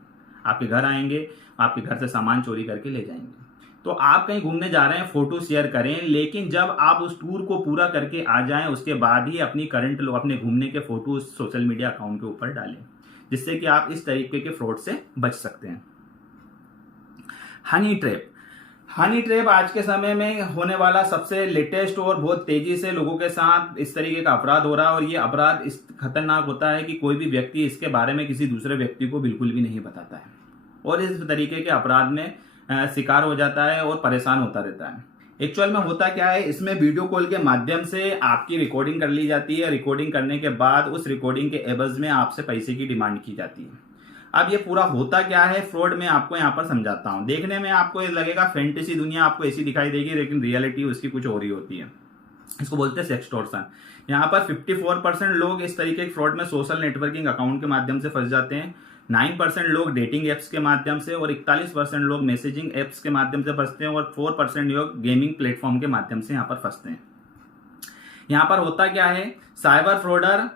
आपके घर आएंगे, आपके घर से सामान चोरी करके ले जाएंगे। तो आप कहीं घूमने जा रहे हैं, फोटो शेयर करें, लेकिन जब आप उस टूर को पूरा करके आ जाएं उसके बाद ही अपनी अपने घूमने के फोटो सोशल मीडिया अकाउंट के ऊपर डालें, जिससे कि आप इस तरीके के फ्रॉड से बच सकते हैं। Honey trap. हनी ट्रैप आज के समय में होने वाला सबसे लेटेस्ट और बहुत तेजी से लोगों के साथ इस तरीके का अपराध हो रहा है, और ये अपराध इस खतरनाक होता है कि कोई भी व्यक्ति इसके बारे में किसी दूसरे व्यक्ति को बिल्कुल भी नहीं बताता है, और इस तरीके के अपराध में शिकार हो जाता है और परेशान होता रहता है। एक्चुअल में होता क्या है, इसमें वीडियो कॉल के माध्यम से आपकी रिकॉर्डिंग कर ली जाती है। रिकॉर्डिंग करने के बाद उस रिकॉर्डिंग के एवज में आपसे पैसे की डिमांड की जाती है। अब ये पूरा होता क्या है फ्रॉड में, आपको यहाँ पर समझाता हूँ। देखने में आपको लगेगा फैंटेसी दुनिया आपको ऐसी दिखाई देगी, लेकिन रियलिटी उसकी कुछ और ही होती है। इसको बोलते हैं सेक्सटॉर्शन। यहाँ पर 54% लोग इस तरीके के फ्रॉड में सोशल नेटवर्किंग अकाउंट के माध्यम से फंस जाते हैं, 9% लोग डेटिंग एप्स के माध्यम से, और 41% लोग मैसेजिंग एप्स के माध्यम से फंसते हैं, और 4% लोग गेमिंग प्लेटफॉर्म के माध्यम से यहाँ पर फंसते हैं। यहाँ पर होता क्या है, साइबर फ्रॉडर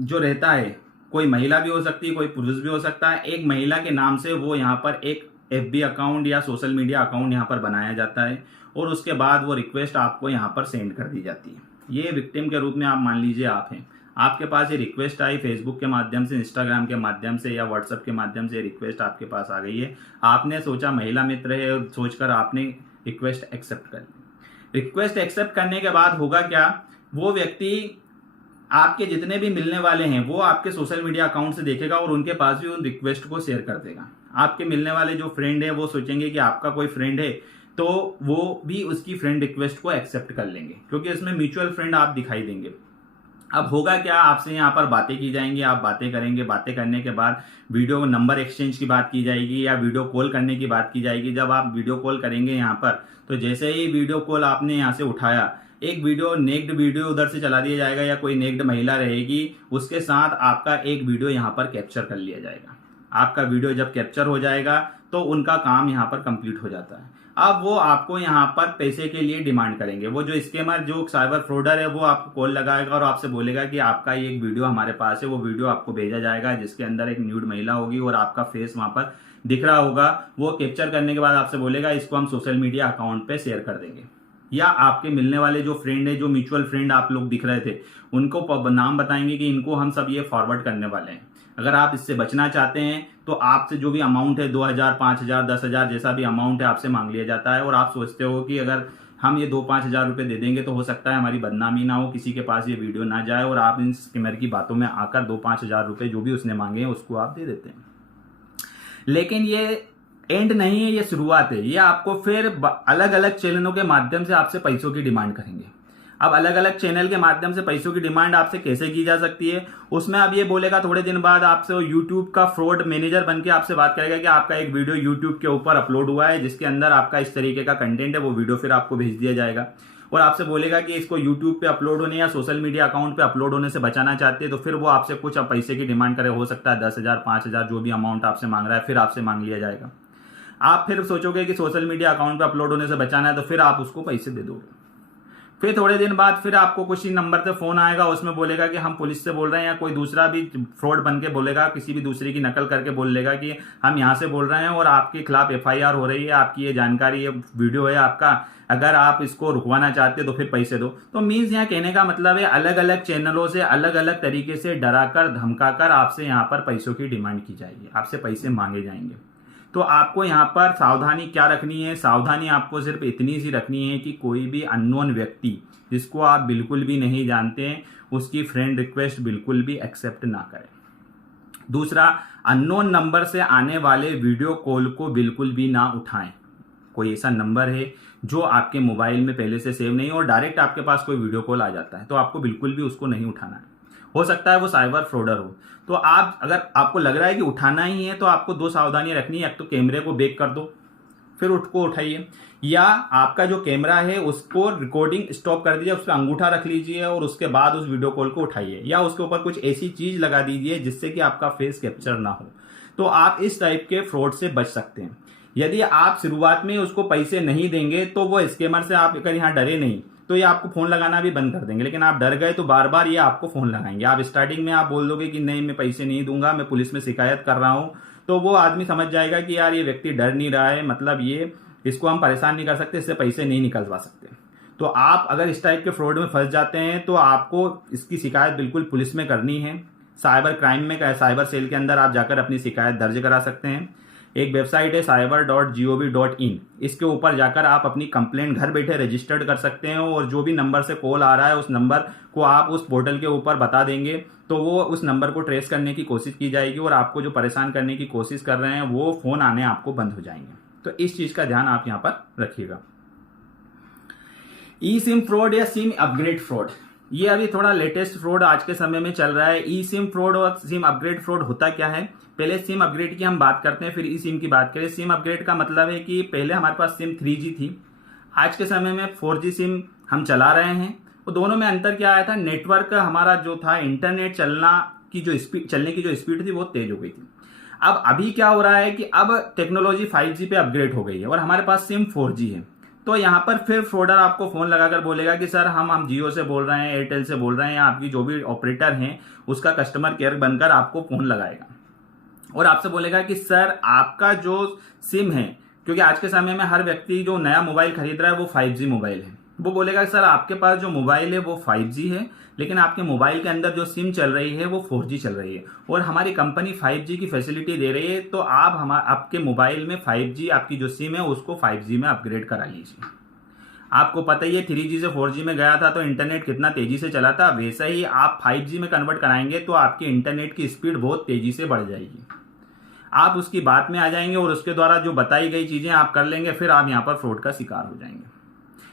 जो रहता है, कोई महिला भी हो सकती है, कोई पुरुष भी हो सकता है। एक महिला के नाम से वो यहाँ पर एक FB अकाउंट या सोशल मीडिया अकाउंट यहाँ पर बनाया जाता है, और उसके बाद वो रिक्वेस्ट आपको यहाँ पर सेंड कर दी जाती है। ये विक्टिम के रूप में आप मान लीजिए आप हैं, आपके पास ये रिक्वेस्ट आई फेसबुक के माध्यम से, इंस्टाग्राम के माध्यम से या व्हाट्सएप के माध्यम से रिक्वेस्ट आपके पास आ गई है। आपने सोचा महिला मित्र है और सोचकर आपने रिक्वेस्ट एक्सेप्ट कर ली। रिक्वेस्ट एक्सेप्ट करने के बाद होगा क्या, वो व्यक्ति आपके जितने भी मिलने वाले हैं वो आपके सोशल मीडिया अकाउंट से देखेगा और उनके पास भी उन रिक्वेस्ट को शेयर कर देगा। आपके मिलने वाले जो फ्रेंड है वो सोचेंगे कि आपका कोई फ्रेंड है, तो वो भी उसकी फ्रेंड रिक्वेस्ट को एक्सेप्ट कर लेंगे, क्योंकि इसमें म्यूचुअल फ्रेंड आप दिखाई देंगे। अब होगा क्या, आपसे यहाँ पर बातें की जाएंगी, आप बातें करेंगे, बातें करने के बाद वीडियो नंबर एक्सचेंज की बात की जाएगी या वीडियो कॉल करने की बात की जाएगी। जब आप वीडियो कॉल करेंगे यहाँ पर, तो जैसे ही वीडियो कॉल आपने यहाँ से उठाया, एक वीडियो नेक्ड वीडियो उधर से चला दिया जाएगा, या कोई नेक्ड महिला रहेगी उसके साथ आपका एक वीडियो यहाँ पर कैप्चर कर लिया जाएगा। आपका वीडियो जब कैप्चर हो जाएगा तो उनका काम यहाँ पर कंप्लीट हो जाता है। अब वो आपको यहाँ पर पैसे के लिए डिमांड करेंगे। वो जो स्कैमर, जो साइबर फ्रॉडर है, वो आपको कॉल लगाएगा और आपसे बोलेगा कि आपका ये एक वीडियो हमारे पास है। वो वीडियो आपको भेजा जाएगा जिसके अंदर एक न्यूड महिला होगी और आपका फेस वहां पर दिख रहा होगा। वो कैप्चर करने के बाद आपसे बोलेगा इसको हम सोशल मीडिया अकाउंट पे शेयर कर देंगे। या आपके मिलने वाले जो फ्रेंड है, जो म्यूचुअल फ्रेंड आप लोग दिख रहे थे, उनको नाम बताएंगे कि इनको हम सब ये फॉरवर्ड करने वाले हैं। अगर आप इससे बचना चाहते हैं तो आपसे जो भी अमाउंट है 2000, 5000, 10,000 जैसा भी अमाउंट है आपसे मांग लिया जाता है। और आप सोचते हो कि अगर हम ये 2-5 हजार रुपए दे देंगे तो हो सकता है हमारी बदनामी ना हो, किसी के पास ये वीडियो ना जाए, और आप इन स्कैमर की बातों में आकर 2-5 हजार रुपए जो भी उसने मांगे हैं उसको आप दे देते हैं। लेकिन ये एंड नहीं है, ये शुरुआत है। ये आपको फिर अलग अलग चैनलों के माध्यम से आपसे पैसों की डिमांड करेंगे। अब अलग अलग चैनल के माध्यम से पैसों की डिमांड आपसे कैसे की जा सकती है, उसमें अब ये बोलेगा थोड़े दिन बाद आपसे वो यूट्यूब का फ्रॉड मैनेजर बनके आपसे बात करेगा कि आपका एक वीडियो यूट्यूब के ऊपर अपलोड हुआ है जिसके अंदर आपका इस तरीके का कंटेंट है। वो वीडियो फिर आपको भेज दिया जाएगा और आपसे बोलेगा कि इसको यूट्यूब पे अपलोड होने या सोशल मीडिया अकाउंट पे अपलोड होने से बचाना चाहते हैं। तो फिर वो आपसे कुछ पैसे की डिमांड करे, हो सकता है 10,000, 5,000 जो भी अमाउंट आपसे मांग रहा है फिर आपसे मांग लिया जाएगा। आप फिर सोचोगे कि सोशल मीडिया अकाउंट पे अपलोड होने से बचाना है तो फिर आप उसको पैसे दे दोगे। फिर थोड़े दिन बाद फिर आपको कुछ ही नंबर से फोन आएगा, उसमें बोलेगा कि हम पुलिस से बोल रहे हैं, या कोई दूसरा भी फ्रॉड बन के बोलेगा, किसी भी दूसरे की नकल करके बोल लेगा कि हम यहाँ से बोल रहे हैं और आपके खिलाफ FIR हो रही है, आपकी ये जानकारी, ये वीडियो है आपका, अगर आप इसको रुकवाना चाहते हो तो फिर पैसे दो। तो मीन्स यहाँ कहने का मतलब है अलग अलग चैनलों से अलग अलग तरीके से डराकर धमकाकर आपसे यहाँ पर पैसों की डिमांड की जाएगी, आपसे पैसे मांगे जाएंगे। तो आपको यहाँ पर सावधानी क्या रखनी है? सावधानी आपको सिर्फ इतनी सी रखनी है कि कोई भी अननोन व्यक्ति जिसको आप बिल्कुल भी नहीं जानते हैं उसकी फ्रेंड रिक्वेस्ट बिल्कुल भी एक्सेप्ट ना करें। दूसरा, अननोन नंबर से आने वाले वीडियो कॉल को बिल्कुल भी ना उठाएं। कोई ऐसा नंबर है जो आपके मोबाइल में पहले से सेव नहीं और डायरेक्ट आपके पास कोई वीडियो कॉल आ जाता है तो आपको बिल्कुल भी उसको नहीं उठाना है। हो सकता है वो साइबर फ्रॉडर हो। तो आप, अगर आपको लग रहा है कि उठाना ही है तो आपको 2 सावधानियां रखनी है। एक तो कैमरे को बैक कर दो फिर उसको उठाइए, या आपका जो कैमरा है उसको रिकॉर्डिंग स्टॉप कर दीजिए, उस पर अंगूठा रख लीजिए और उसके बाद उस वीडियो कॉल को उठाइए, या उसके ऊपर कुछ ऐसी चीज लगा दीजिए जिससे कि आपका फेस कैप्चर ना हो। तो आप इस टाइप के फ्रॉड से बच सकते हैं। यदि आप शुरुआत में उसको पैसे नहीं देंगे तो वो स्कैमर से, आप अगर यहाँ डरे नहीं तो ये आपको फोन लगाना भी बंद कर देंगे, लेकिन आप डर गए तो बार बार ये आपको फोन लगाएंगे। आप स्टार्टिंग में आप बोल दोगे कि नहीं मैं पैसे नहीं दूंगा, मैं पुलिस में शिकायत कर रहा हूं, तो वो आदमी समझ जाएगा कि यार ये व्यक्ति डर नहीं रहा है, मतलब ये, इसको हम परेशान नहीं कर सकते, इससे पैसे नहीं निकलवा सकते। तो आप अगर इस टाइप के फ्रॉड में फंस जाते हैं तो आपको इसकी शिकायत बिल्कुल पुलिस में करनी है। साइबर क्राइम में, साइबर सेल के अंदर आप जाकर अपनी शिकायत दर्ज करा सकते हैं। एक वेबसाइट है cyber.gov.in, इसके ऊपर जाकर आप अपनी कंप्लेंट घर बैठे रजिस्टर्ड कर सकते हैं और जो भी नंबर से कॉल आ रहा है उस नंबर को आप उस पोर्टल के ऊपर बता देंगे तो वो उस नंबर को ट्रेस करने की कोशिश की जाएगी और आपको जो परेशान करने की कोशिश कर रहे हैं वो फोन आने आपको बंद हो जाएंगे। तो इस चीज का ध्यान आप यहाँ पर रखिएगा। ई सिम फ्रॉड या सिम अपग्रेड फ्रॉड, ये अभी थोड़ा लेटेस्ट फ्रॉड आज के समय में चल रहा है। ई सिम फ्रॉड और सिम अपग्रेड फ्रॉड होता क्या है? पहले सिम अपग्रेड की हम बात करते हैं फिर ई सिम की बात करें। सिम अपग्रेड का मतलब है कि पहले हमारे पास सिम 3G थी, आज के समय में 4G सिम हम चला रहे हैं। तो दोनों में अंतर क्या आया था? नेटवर्क हमारा जो था, इंटरनेट चलने की जो स्पीड थी वो तेज हो गई थी। अब अभी क्या हो रहा है कि अब टेक्नोलॉजी 5G पे अपग्रेड हो गई है और हमारे पास सिम 4G है। तो यहाँ पर फिर फ्रॉडर आपको फोन लगाकर बोलेगा कि सर हम जियो से बोल रहे हैं, एयरटेल से बोल रहे हैं, या आपकी जो भी ऑपरेटर हैं उसका कस्टमर केयर बनकर आपको फोन लगाएगा और आपसे बोलेगा कि सर आपका जो सिम है, क्योंकि आज के समय में हर व्यक्ति जो नया मोबाइल खरीद रहा है वो 5G मोबाइल है, वो बोलेगा सर आपके पास जो मोबाइल है वो 5G है लेकिन आपके मोबाइल के अंदर जो सिम चल रही है वो 4G चल रही है और हमारी कंपनी 5G की फैसिलिटी दे रही है, तो आप आपके मोबाइल में 5G आपकी जो सिम है उसको 5G में अपग्रेड करा लीजिए। आपको पता ही है 3G से 4G में गया था तो इंटरनेट कितना तेजी से चला था, वैसा ही आप 5G में कन्वर्ट कराएंगे तो आपकी इंटरनेट की स्पीड बहुत तेजी से बढ़ जाएगी। आप उसकी बात में आ जाएंगे और उसके द्वारा जो बताई गई चीजें आप कर लेंगे, फिर आप यहाँ पर फ्रॉड का शिकार हो जाएंगे।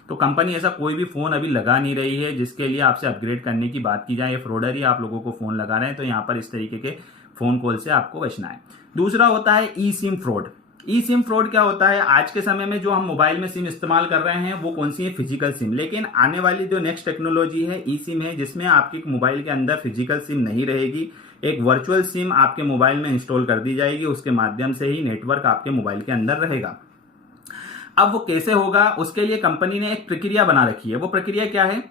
तो कंपनी ऐसा कोई भी फोन अभी लगा नहीं रही है जिसके लिए आपसे अपग्रेड करने की बात की जाए। ये फ्रॉडर ही आप लोगों को फोन लगा रहे हैं, तो यहाँ पर इस तरीके के फोन कॉल से आपको बचना है। दूसरा होता है ई सिम फ्रॉड। ई सिम फ्रॉड क्या होता है? आज के समय में जो हम मोबाइल में सिम इस्तेमाल कर रहे हैं वो कौन सी है? Physical SIM. लेकिन आने वाली जो नेक्स्ट टेक्नोलॉजी है ई सिम है, जिसमें आपके मोबाइल के अंदर फिजिकल सिम नहीं रहेगी, एक वर्चुअल सिम आपके मोबाइल में इंस्टॉल कर दी जाएगी, उसके माध्यम से ही नेटवर्क आपके मोबाइल के अंदर रहेगा। अब वो कैसे होगा, उसके लिए कंपनी ने एक प्रक्रिया बना रखी है। वो प्रक्रिया क्या है,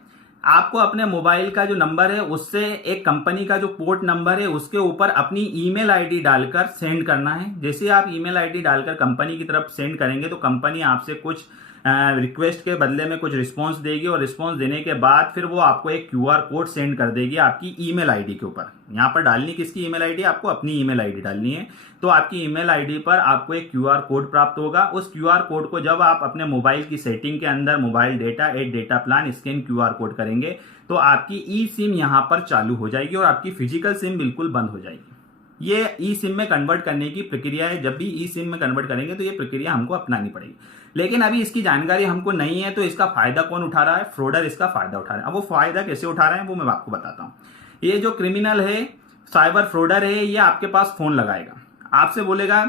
आपको अपने मोबाइल का जो नंबर है उससे एक कंपनी का जो पोर्ट नंबर है उसके ऊपर अपनी ईमेल आईडी डालकर सेंड करना है। जैसे आप ईमेल आईडी डालकर कंपनी की तरफ सेंड करेंगे तो कंपनी आपसे कुछ रिक्वेस्ट के बदले में कुछ रिस्पांस देगी, और रिस्पांस देने के बाद फिर वो आपको एक क्यूआर कोड सेंड कर देगी आपकी ईमेल आईडी के ऊपर। यहाँ पर डालनी किसकी ईमेल आईडी, आपको अपनी ईमेल आईडी डालनी है। तो आपकी ईमेल आईडी पर आपको एक क्यूआर कोड प्राप्त होगा। उस क्यूआर कोड को जब आप अपने मोबाइल की सेटिंग के अंदर mobile data add data plan scan QR code करेंगे तो आपकी ई सिम यहाँ पर चालू हो जाएगी और आपकी फिजिकल सिम बिल्कुल बंद हो जाएगी। ये ई सिम में कन्वर्ट करने की प्रक्रिया है। जब भी ई सिम में कन्वर्ट करेंगे तो ये प्रक्रिया हमको अपनानी पड़ेगी। लेकिन अभी इसकी जानकारी हमको नहीं है, तो इसका फायदा कौन उठा रहा है, फ्रॉडर इसका फायदा उठा रहे हैं। अब वो फायदा कैसे उठा रहे हैं वो मैं आपको बताता हूँ। ये जो क्रिमिनल है, साइबर फ्रॉडर है, ये आपके पास फोन लगाएगा, आपसे बोलेगा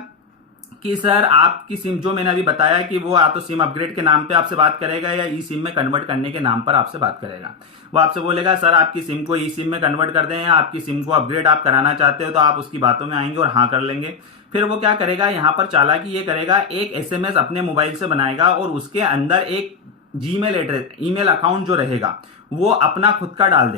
कि सर आपकी सिम, जो मैंने अभी बताया कि वो या तो सिम अपग्रेड के नाम पे आपसे बात करेगा या ई सिम में कन्वर्ट करने के नाम पर आपसे बात करेगा। वो आपसे बोलेगा सर आपकी सिम को ई सिम में कन्वर्ट कर दें, या आपकी सिम को अपग्रेड आप कराना चाहते हो, तो आप उसकी बातों में आएंगे और हाँ कर लेंगे। फिर वो क्या करेगा, यहाँ पर चालाकी ये करेगा, एक एसएमएस अपने मोबाइल से बनाएगा और उसके अंदर एक जीमेल एड्रेस, ईमेल अकाउंट जो रहेगा वो अपना खुद का डाल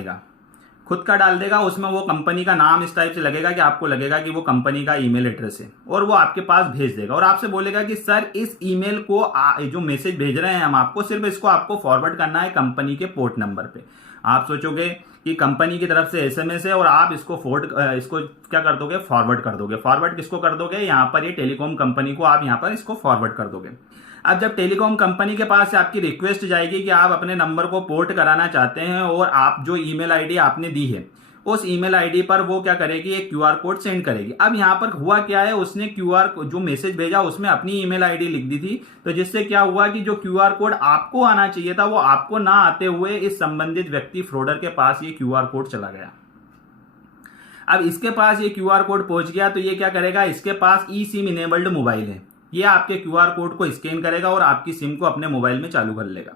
देगा। उसमें वो कंपनी का नाम इस टाइप से लगेगा कि आपको लगेगा कि वो कंपनी का ईमेल एड्रेस है, और वो आपके पास भेज देगा और आपसे बोलेगा कि सर इस ईमेल को जो मैसेज भेज रहे हैं हम आपको, सिर्फ इसको आपको फॉरवर्ड करना है कंपनी के पोर्ट नंबर पे। आप सोचोगे कि कंपनी की तरफ से एसएमएस है और आप इसको क्या कर दोगे, फॉरवर्ड कर दोगे। फॉरवर्ड किसको कर दोगे, यहाँ पर ये टेलीकॉम कंपनी को आप यहाँ पर इसको फॉरवर्ड कर दोगे। अब जब टेलीकॉम कंपनी के पास से आपकी रिक्वेस्ट जाएगी कि आप अपने नंबर को पोर्ट कराना चाहते हैं और आप जो ईमेल आईडी आपने दी है उस ईमेल आईडी पर वो क्या करेगी, एक क्यूआर कोड सेंड करेगी। अब यहाँ पर हुआ क्या है, उसने क्यूआर जो मैसेज भेजा उसमें अपनी ईमेल आईडी लिख दी थी, तो जिससे क्या हुआ कि जो क्यूआर कोड आपको आना चाहिए था वो आपको ना आते हुए इस संबंधित व्यक्ति फ्रॉडर के पास ये क्यूआर कोड चला गया। अब इसके पास ये क्यूआर कोड पहुंच गया तो ये क्या करेगा, इसके पास ई सिम इनेबल्ड मोबाइल है, ये आपके क्यूआर कोड को स्कैन करेगा और आपकी सिम को अपने मोबाइल में चालू कर लेगा।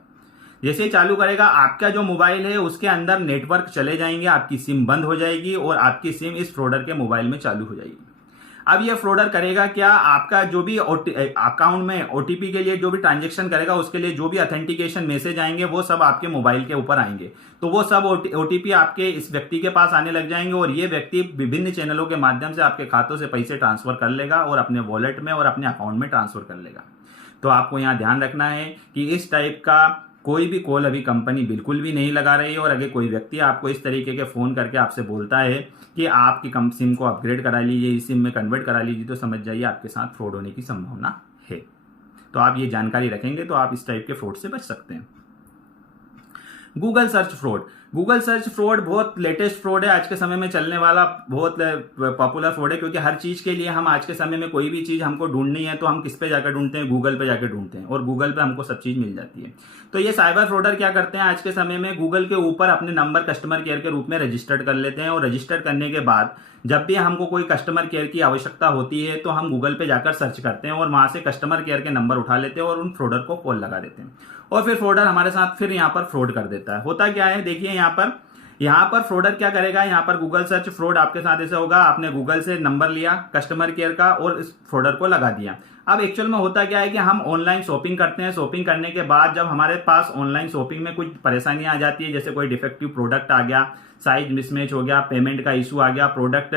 जैसे ही चालू करेगा आपका जो मोबाइल है उसके अंदर नेटवर्क चले जाएंगे, आपकी सिम बंद हो जाएगी और आपकी सिम इस फ्रॉडर के मोबाइल में चालू हो जाएगी। अब ये फ्रॉडर करेगा क्या, आपका जो भी अकाउंट में ओटीपी के लिए जो भी ट्रांजेक्शन करेगा उसके लिए जो भी ऑथेंटिकेशन मैसेज आएंगे वो सब आपके मोबाइल के ऊपर आएंगे, तो वो सब ओटीपी आपके इस व्यक्ति के पास आने लग जाएंगे और ये व्यक्ति विभिन्न चैनलों के माध्यम से आपके खातों से पैसे ट्रांसफर कर लेगा और अपने वॉलेट में और अपने अकाउंट में ट्रांसफर कर लेगा। तो आपको यहाँ ध्यान रखना है कि इस टाइप का कोई भी कॉल अभी कंपनी बिल्कुल भी नहीं लगा रही है, और अगर कोई व्यक्ति आपको इस तरीके के फोन करके आपसे बोलता है कि आपकी सिम को अपग्रेड करा लीजिए, इस सिम में कन्वर्ट करा लीजिए, तो समझ जाइए आपके साथ फ्रॉड होने की संभावना है। तो आप ये जानकारी रखेंगे तो आप इस टाइप के फ्रॉड से बच सकते हैं। Google search fraud, Google search fraud बहुत लेटेस्ट फ्रॉड है, आज के समय में चलने वाला बहुत पॉपुलर फ्रॉड है, क्योंकि हर चीज के लिए हम आज के समय में कोई भी चीज हमको ढूंढनी है तो हम किस पे जाकर ढूंढते हैं, गूगल पे जाकर ढूंढते हैं, और गूगल पे हमको सब चीज मिल जाती है। तो ये साइबर फ्रॉडर क्या करते हैं, आज के समय में गूगल के ऊपर अपने नंबर कस्टमर केयर के रूप में रजिस्टर्ड कर लेते हैं, और रजिस्टर्ड करने के बाद जब भी हमको कोई कस्टमर केयर की आवश्यकता होती है तो हम गूगल पे जाकर सर्च करते हैं और वहां से कस्टमर केयर के नंबर उठा लेते हैं और उन फ्रॉडर को कॉल लगा देते हैं, और फिर फ्रॉडर हमारे साथ फिर यहाँ पर फ्रॉड कर देता है। होता क्या है, देखिए यहाँ पर फ्रॉडर क्या करेगा, यहाँ पर गूगल सर्च फ्रॉड आपके साथ ऐसा होगा, आपने गूगल से नंबर लिया कस्टमर केयर का और इस फ्रॉडर को लगा दिया। अब एक्चुअल में होता क्या है कि हम ऑनलाइन शॉपिंग करते हैं, शॉपिंग करने के बाद जब हमारे पास ऑनलाइन शॉपिंग में कुछ परेशानियां आ जाती है, जैसे कोई डिफेक्टिव प्रोडक्ट आ गया, साइज मिसमैच हो गया, पेमेंट का इशू आ गया, प्रोडक्ट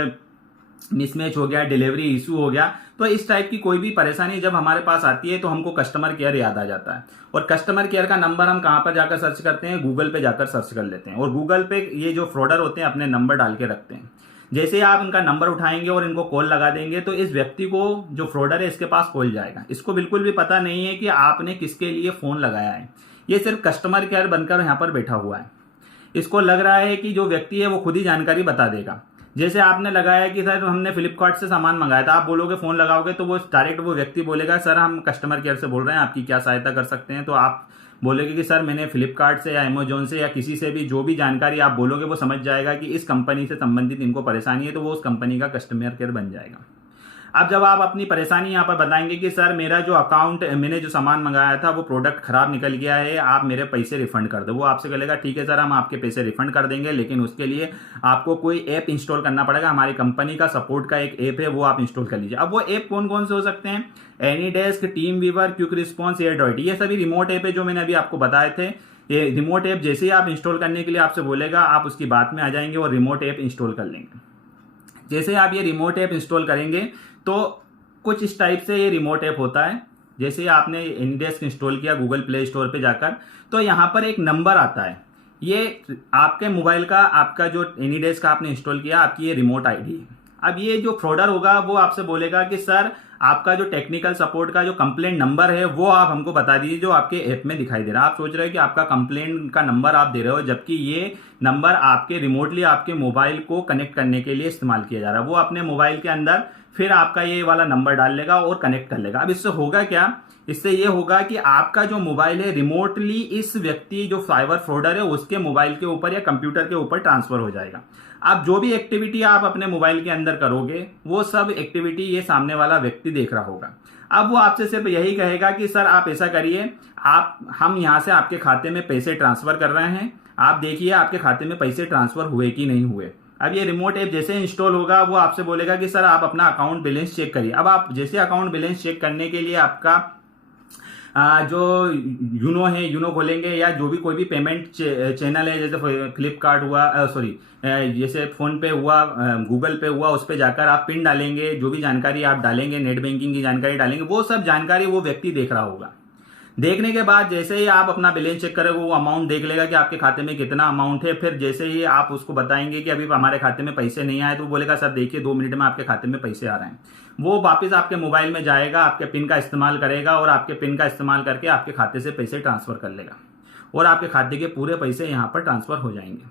मिसमैच हो गया, डिलीवरी इशू हो गया, तो इस टाइप की कोई भी परेशानी जब हमारे पास आती है तो हमको कस्टमर केयर याद आ जाता है, और कस्टमर केयर का नंबर हम कहां पर जाकर सर्च करते हैं, गूगल पे जाकर सर्च कर लेते हैं, और गूगल पे ये जो फ्रॉडर होते हैं अपने नंबर डाल के रखते हैं। जैसे आप इनका नंबर उठाएंगे और इनको कॉल लगा देंगे तो इस व्यक्ति को, जो फ्रॉडर है, इसके पास कॉल जाएगा। इसको बिल्कुल भी पता नहीं है कि आपने किसके लिए फोन लगाया है, ये सिर्फ कस्टमर केयर बनकर यहाँ पर बैठा हुआ है। इसको लग रहा है कि जो व्यक्ति है वो खुद ही जानकारी बता देगा। जैसे आपने लगाया कि सर हमने फ्लिपकार्ट से सामान मंगाया था, आप बोलोगे, फोन लगाओगे तो वो डायरेक्ट वो व्यक्ति बोलेगा सर हम कस्टमर केयर से बोल रहे हैं, आपकी क्या सहायता कर सकते हैं। तो आप बोलोगे कि सर मैंने फ्लिपकार्ट से या अमेजोन से या किसी से भी जो भी जानकारी आप बोलोगे वो समझ जाएगा कि इस कंपनी से संबंधित इनको परेशानी है, तो वो उस कंपनी का कस्टमर केयर बन जाएगा। अब जब आप अपनी परेशानी यहाँ पर बताएंगे कि सर मेरा जो अकाउंट, मैंने जो सामान मंगाया था वो प्रोडक्ट खराब निकल गया है, आप मेरे पैसे रिफंड कर दो, वो आपसे कहेगा ठीक है सर हम आपके पैसे रिफंड कर देंगे, लेकिन उसके लिए आपको कोई ऐप इंस्टॉल करना पड़ेगा, हमारी कंपनी का सपोर्ट का एक ऐप है वो आप इंस्टॉल कर लीजिए। अब वो ऐप कौन कौन से हो सकते हैं? AnyDesk, TeamViewer, quick response, AirDroid, ये सभी रिमोट ऐप है जो मैंने अभी आपको बताए थे। ये रिमोट ऐप जैसे ही आप इंस्टॉल करने के लिए आपसे बोलेगा, आप उसकी बात में आ जाएंगे और रिमोट ऐप इंस्टॉल कर लेंगे। जैसे आप ये रिमोट ऐप इंस्टॉल करेंगे तो कुछ इस टाइप से ये रिमोट ऐप होता है। जैसे आपने एनीडेस्क इंस्टॉल किया गूगल प्ले स्टोर पे जाकर, तो यहाँ पर एक नंबर आता है, ये आपके मोबाइल का, आपका जो एनीडेस्क आपने इंस्टॉल किया, आपकी ये रिमोट आईडी है। अब ये जो फ्रॉडर होगा वो आपसे बोलेगा कि सर आपका जो टेक्निकल सपोर्ट का जो कंप्लेंट नंबर है वो आप हमको बता दीजिए जो आपके ऐप में दिखाई दे रहा है। आप सोच रहे हो कि आपका कंप्लेंट का नंबर आप दे रहे हो, जबकि ये नंबर आपके रिमोटली आपके मोबाइल को कनेक्ट करने के लिए इस्तेमाल किया जा रहा है। वो अपने मोबाइल के अंदर फिर आपका ये वाला नंबर डाल लेगा और कनेक्ट कर लेगा। अब इससे होगा क्या? इससे ये होगा कि आपका जो मोबाइल है रिमोटली इस व्यक्ति जो साइबर फ्रॉडर है उसके मोबाइल के ऊपर या कंप्यूटर के ऊपर ट्रांसफर हो जाएगा। अब जो भी एक्टिविटी आप अपने मोबाइल के अंदर करोगे वो सब एक्टिविटी ये सामने वाला व्यक्ति देख रहा होगा। अब वो आपसे सिर्फ यही कहेगा कि सर आप ऐसा करिए, हम यहां से आपके खाते में पैसे ट्रांसफर कर रहे हैं, आप देखिए आपके खाते में पैसे ट्रांसफर हुए कि नहीं हुए। अब ये रिमोट ऐप जैसे इंस्टॉल होगा वो आपसे बोलेगा कि सर आप अपना अकाउंट बैलेंस चेक करिए। अब आप जैसे अकाउंट बैलेंस चेक करने के लिए आपका जो यूनो है, यूनो खोलेंगे या जो भी कोई भी पेमेंट चैनल है, जैसे फ्लिपकार्ट हुआ, जैसे फोन पे हुआ, गूगल पे हुआ, उस पे जाकर आप पिन डालेंगे, जो भी जानकारी आप डालेंगे, नेट बैंकिंग की जानकारी डालेंगे, वो सब जानकारी वो व्यक्ति देख रहा होगा। देखने के बाद जैसे ही आप अपना बैलेंस चेक करेंगे वो अमाउंट देख लेगा कि आपके खाते में कितना अमाउंट है। फिर जैसे ही आप उसको बताएंगे कि अभी हमारे खाते में पैसे नहीं आए, तो वो बोलेगा सर देखिए 2 मिनट में आपके खाते में पैसे आ रहे हैं। वो वापस आपके मोबाइल में जाएगा, आपके पिन का इस्तेमाल करेगा और आपके पिन का इस्तेमाल करके आपके खाते से पैसे ट्रांसफर कर लेगा और आपके खाते के पूरे पैसे यहाँ पर ट्रांसफर हो जाएंगे।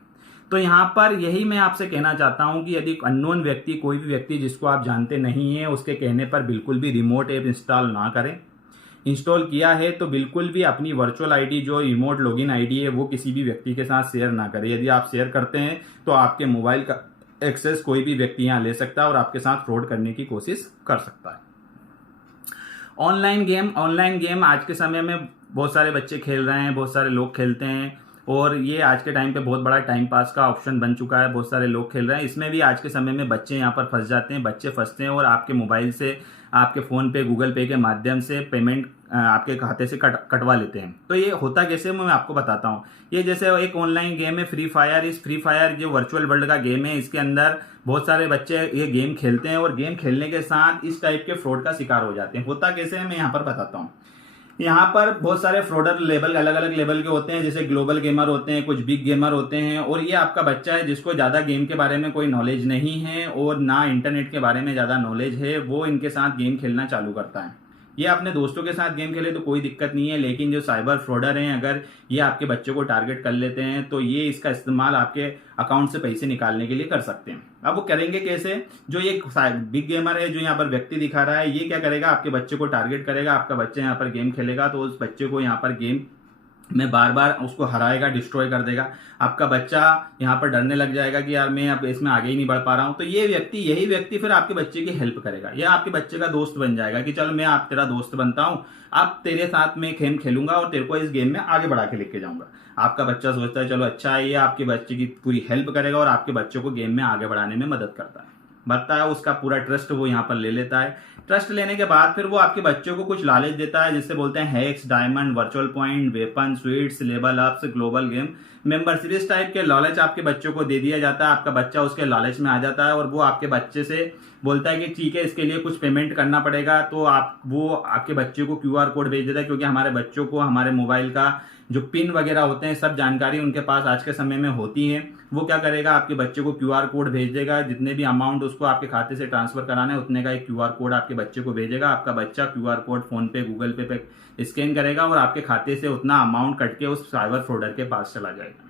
तो यहाँ पर यही मैं आपसे कहना चाहता हूँ कि यदि अननोन व्यक्ति, कोई भी व्यक्ति जिसको आप जानते नहीं है, उसके कहने पर बिल्कुल भी रिमोट ऐप इंस्टॉल ना करें। इंस्टॉल किया है तो बिल्कुल भी अपनी वर्चुअल आईडी जो रिमोट लॉगिन आईडी है वो किसी भी व्यक्ति के साथ शेयर ना करें। यदि आप शेयर करते हैं तो आपके मोबाइल का एक्सेस कोई भी व्यक्ति यहाँ ले सकता है और आपके साथ फ्रॉड करने की कोशिश कर सकता है। ऑनलाइन गेम आज के समय में बहुत सारे बच्चे खेल रहे हैं, बहुत सारे लोग खेलते हैं और ये आज के टाइम पे बहुत बड़ा टाइम पास का ऑप्शन बन चुका है। बहुत सारे लोग खेल रहे हैं, इसमें भी आज के समय में बच्चे यहाँ पर फंस जाते हैं, बच्चे फंसते हैं और आपके मोबाइल से, आपके फ़ोन पे, गूगल पे के माध्यम से पेमेंट आपके खाते से कटवा लेते हैं। तो ये होता कैसे मैं आपको बताता हूँ। ये जैसे एक ऑनलाइन गेम है फ्री फायर। इस फ्री फायर जो वर्चुअल वर्ल्ड का गेम है, इसके अंदर बहुत सारे बच्चे ये गेम खेलते हैं और गेम खेलने के साथ इस टाइप के फ्रॉड का शिकार हो जाते हैं। होता कैसे है मैं यहाँ पर बताता हूँ। यहाँ पर बहुत सारे फ्रॉडर लेवल, अलग अलग लेवल के होते हैं, जैसे ग्लोबल गेमर होते हैं, कुछ बिग गेमर होते हैं। और ये आपका बच्चा है जिसको ज़्यादा गेम के बारे में कोई नॉलेज नहीं है और ना इंटरनेट के बारे में ज़्यादा नॉलेज है, वो इनके साथ गेम खेलना चालू करता है। ये अपने दोस्तों के साथ गेम खेले तो कोई दिक्कत नहीं है, लेकिन जो साइबर फ्रॉडर हैं अगर ये आपके बच्चे को टारगेट कर लेते हैं तो ये इसका इस्तेमाल आपके अकाउंट से पैसे निकालने के लिए कर सकते हैं। अब वो करेंगे कैसे? जो ये बिग गेमर है जो यहाँ पर व्यक्ति दिखा रहा है, ये क्या करेगा, आपके बच्चे को टारगेट करेगा। आपका बच्चा यहाँ पर गेम खेलेगा तो उस बच्चे को यहाँ पर गेम में बार बार उसको हराएगा, डिस्ट्रॉय कर देगा। आपका बच्चा यहाँ पर डरने लग जाएगा कि यार मैं अब इसमें आगे ही नहीं बढ़ पा रहा हूँ। तो यही व्यक्ति फिर आपके बच्चे की हेल्प करेगा, या आपके बच्चे का दोस्त बन जाएगा कि चलो मैं आप तेरा दोस्त बनता हूँ, अब तेरे साथ मैं गेम खेलूंगा और तेरे को इस गेम में आगे बढ़ा के लेके जाऊंगा। आपका बच्चा सोचता है चलो अच्छा है, ये आपके बच्चे की पूरी हेल्प करेगा और आपके बच्चों को गेम में आगे बढ़ाने में मदद करता है। बढ़ता है उसका पूरा ट्रस्ट वो यहाँ पर ले लेता है। ट्रस्ट लेने के बाद फिर वो आपके बच्चों को कुछ लालच देता है, जिससे बोलते हैं hacks, diamond, virtual point, weapon, sweets, level ups, global game membership, इस टाइप के लालच आपके बच्चों को दे दिया जाता है। आपका बच्चा उसके लालच में आ जाता है और वो आपके बच्चे से बोलता है कि ठीक है इसके लिए कुछ पेमेंट करना पड़ेगा। तो वो आपके बच्चे को QR कोड भेज देता है, क्योंकि हमारे बच्चों को हमारे मोबाइल का जो पिन वगैरह होते हैं सब जानकारी उनके पास आज के समय में होती है। वो क्या करेगा, आपके बच्चे को QR कोड भेज देगा, जितने भी अमाउंट उसको आपके खाते से ट्रांसफर कराना है उतने का एक QR कोड आपके बच्चे को भेजेगा। आपका बच्चा QR कोड फोन पे, गूगल पे स्कैन करेगा और आपके खाते से उतना अमाउंट कट के उस साइबर फ्रॉडर के पास चला जाएगा।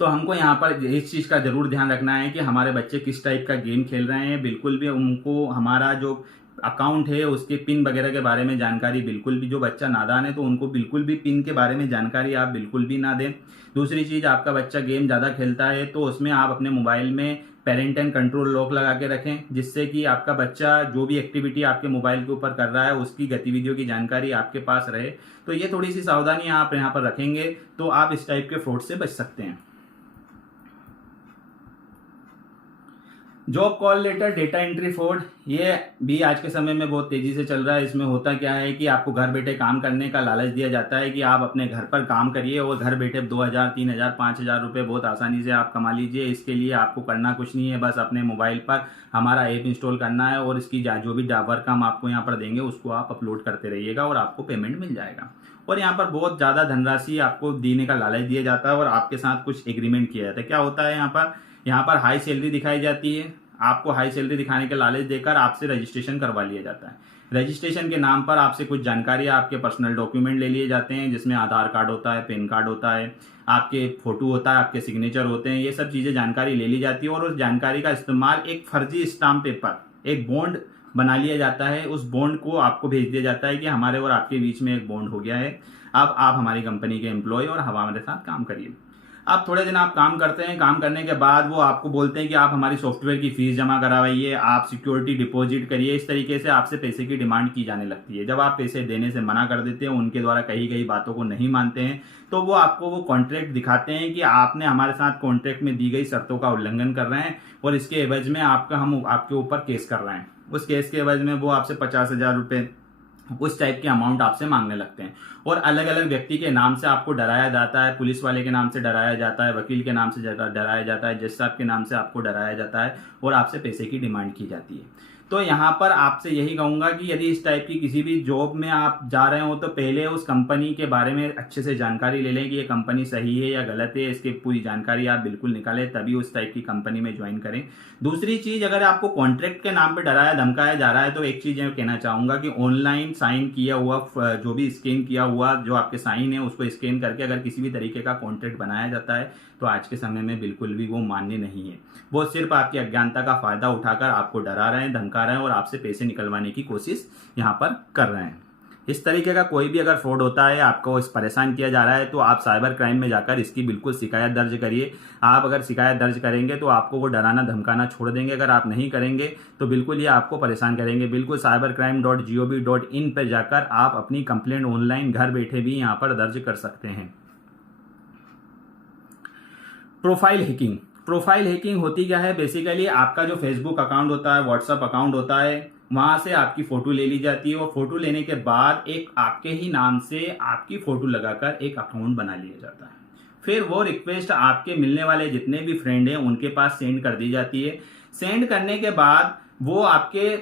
तो हमको यहाँ पर इस चीज़ का जरूर ध्यान रखना है कि हमारे बच्चे किस टाइप का गेम खेल रहे हैं। बिल्कुल भी उनको हमारा जो अकाउंट है उसके पिन वगैरह के बारे में जानकारी बिल्कुल भी, जो बच्चा नादान है तो उनको बिल्कुल भी पिन के बारे में जानकारी आप बिल्कुल भी ना दें। दूसरी चीज़, आपका बच्चा गेम ज़्यादा खेलता है तो उसमें आप अपने मोबाइल में पेरेंट एंड कंट्रोल लॉक लगा के रखें, जिससे कि आपका बच्चा जो भी एक्टिविटी आपके मोबाइल के ऊपर कर रहा है उसकी गतिविधियों की जानकारी आपके पास रहे। तो ये थोड़ी सी सावधानी आप यहाँ पर रखेंगे तो आप इस टाइप के फ्रॉड से बच सकते हैं। Job call letter data entry fraud, ये भी आज के समय में बहुत तेजी से चल रहा है। इसमें होता क्या है कि आपको घर बैठे काम करने का लालच दिया जाता है कि आप अपने घर पर काम करिए और घर बैठे 2000, 3000, 5000 रुपये बहुत आसानी से आप कमा लीजिए। इसके लिए आपको करना कुछ नहीं है, बस अपने मोबाइल पर हमारा ऐप इंस्टॉल करना है और इसकी जो भी वर्क हम आपको यहाँ पर देंगे उसको आप अपलोड करते रहिएगा और आपको पेमेंट मिल जाएगा। और यहाँ पर बहुत ज़्यादा धनराशि आपको देने का लालच दिया जाता है और आपके साथ कुछ एग्रीमेंट किया जाता है। क्या होता है यहाँ पर हाई सैलरी दिखाई जाती है, आपको हाई सैलरी दिखाने के लालच देकर आपसे रजिस्ट्रेशन करवा लिया जाता है। रजिस्ट्रेशन के नाम पर आपसे कुछ जानकारी, आपके पर्सनल डॉक्यूमेंट ले लिए जाते हैं, जिसमें आधार कार्ड होता है, पैन कार्ड होता है, आपके फोटो होता है, आपके सिग्नेचर होते हैं, ये सब चीज़ें जानकारी ले ली जाती है और उस जानकारी का इस्तेमाल एक फर्जी स्टाम्प पेपर, एक बॉन्ड बना लिया जाता है। उस बॉन्ड को आपको भेज दिया जाता है कि हमारे और आपके बीच में एक बॉन्ड हो गया है, अब आप हमारी कंपनी के एम्प्लॉय और हमारे साथ काम करिए। अब थोड़े दिन आप काम करते हैं, काम करने के बाद वो आपको बोलते हैं कि आप हमारी सॉफ्टवेयर की फीस जमा करवाइए, आप सिक्योरिटी डिपॉजिट करिए। इस तरीके से आपसे पैसे की डिमांड की जाने लगती है। जब आप पैसे देने से मना कर देते हैं, उनके द्वारा कही गई बातों को नहीं मानते हैं, तो वो आपको वो कॉन्ट्रैक्ट दिखाते हैं कि आपने हमारे साथ कॉन्ट्रैक्ट में दी गई शर्तों का उल्लंघन कर रहे हैं और इसके एवज में हम आपके ऊपर केस कर रहे हैं। उस केस के एवज में वो आपसे 50,000 रुपये उस टाइप के अमाउंट आपसे मांगने लगते हैं और अलग अलग व्यक्ति के नाम से आपको डराया जाता है। पुलिस वाले के नाम से डराया जाता है, वकील के नाम से डराया जाता है, जज साहब के नाम से आपको डराया जाता है और आपसे पैसे की डिमांड की जाती है। तो यहाँ पर आपसे यही कहूंगा कि यदि इस टाइप की किसी भी जॉब में आप जा रहे हो तो पहले उस कंपनी के बारे में अच्छे से जानकारी ले लें कि ये कंपनी सही है या गलत है। इसकी पूरी जानकारी आप बिल्कुल निकालें, तभी उस टाइप की कंपनी में ज्वाइन करें। दूसरी चीज, अगर आपको कॉन्ट्रैक्ट के नाम पे डराया धमकाया जा रहा है तो एक चीज मैं कहना चाहूंगा कि ऑनलाइन साइन किया हुआ, जो भी स्कैन किया हुआ जो आपके साइन है उसको स्कैन करके अगर किसी भी तरीके का कॉन्ट्रैक्ट बनाया जाता है तो आज के समय में बिल्कुल भी वो मान्य नहीं है। वो सिर्फ आपकी अज्ञानता का फायदा उठाकर आपको डरा रहे हैं, धमका रहे हैं और आपसे पैसे निकलवाने की कोशिश यहाँ पर कर रहे हैं। इस तरीके का कोई भी अगर फ्रॉड होता है, आपको इस परेशान किया जा रहा है, तो आप साइबर क्राइम में जाकर इसकी बिल्कुल शिकायत दर्ज करिए। आप अगर शिकायत दर्ज करेंगे तो आपको वो डराना धमकाना छोड़ देंगे। अगर आप नहीं करेंगे तो बिल्कुल ये आपको परेशान करेंगे। बिल्कुल cybercrime.gov.in पर जाकर आप अपनी कंप्लेंट ऑनलाइन घर बैठे भी यहाँ पर दर्ज कर सकते हैं। प्रोफाइल हैकिंग होती क्या है? बेसिकली आपका जो फेसबुक अकाउंट होता है, व्हाट्सएप अकाउंट होता है, वहां से आपकी फोटो ले ली जाती है और फोटो लेने के बाद एक आपके ही नाम से आपकी फोटो लगाकर एक अकाउंट बना लिया जाता है। फिर वो रिक्वेस्ट आपके मिलने वाले जितने भी फ्रेंड हैं उनके पास सेंड कर दी जाती है। सेंड करने के बाद वो आपके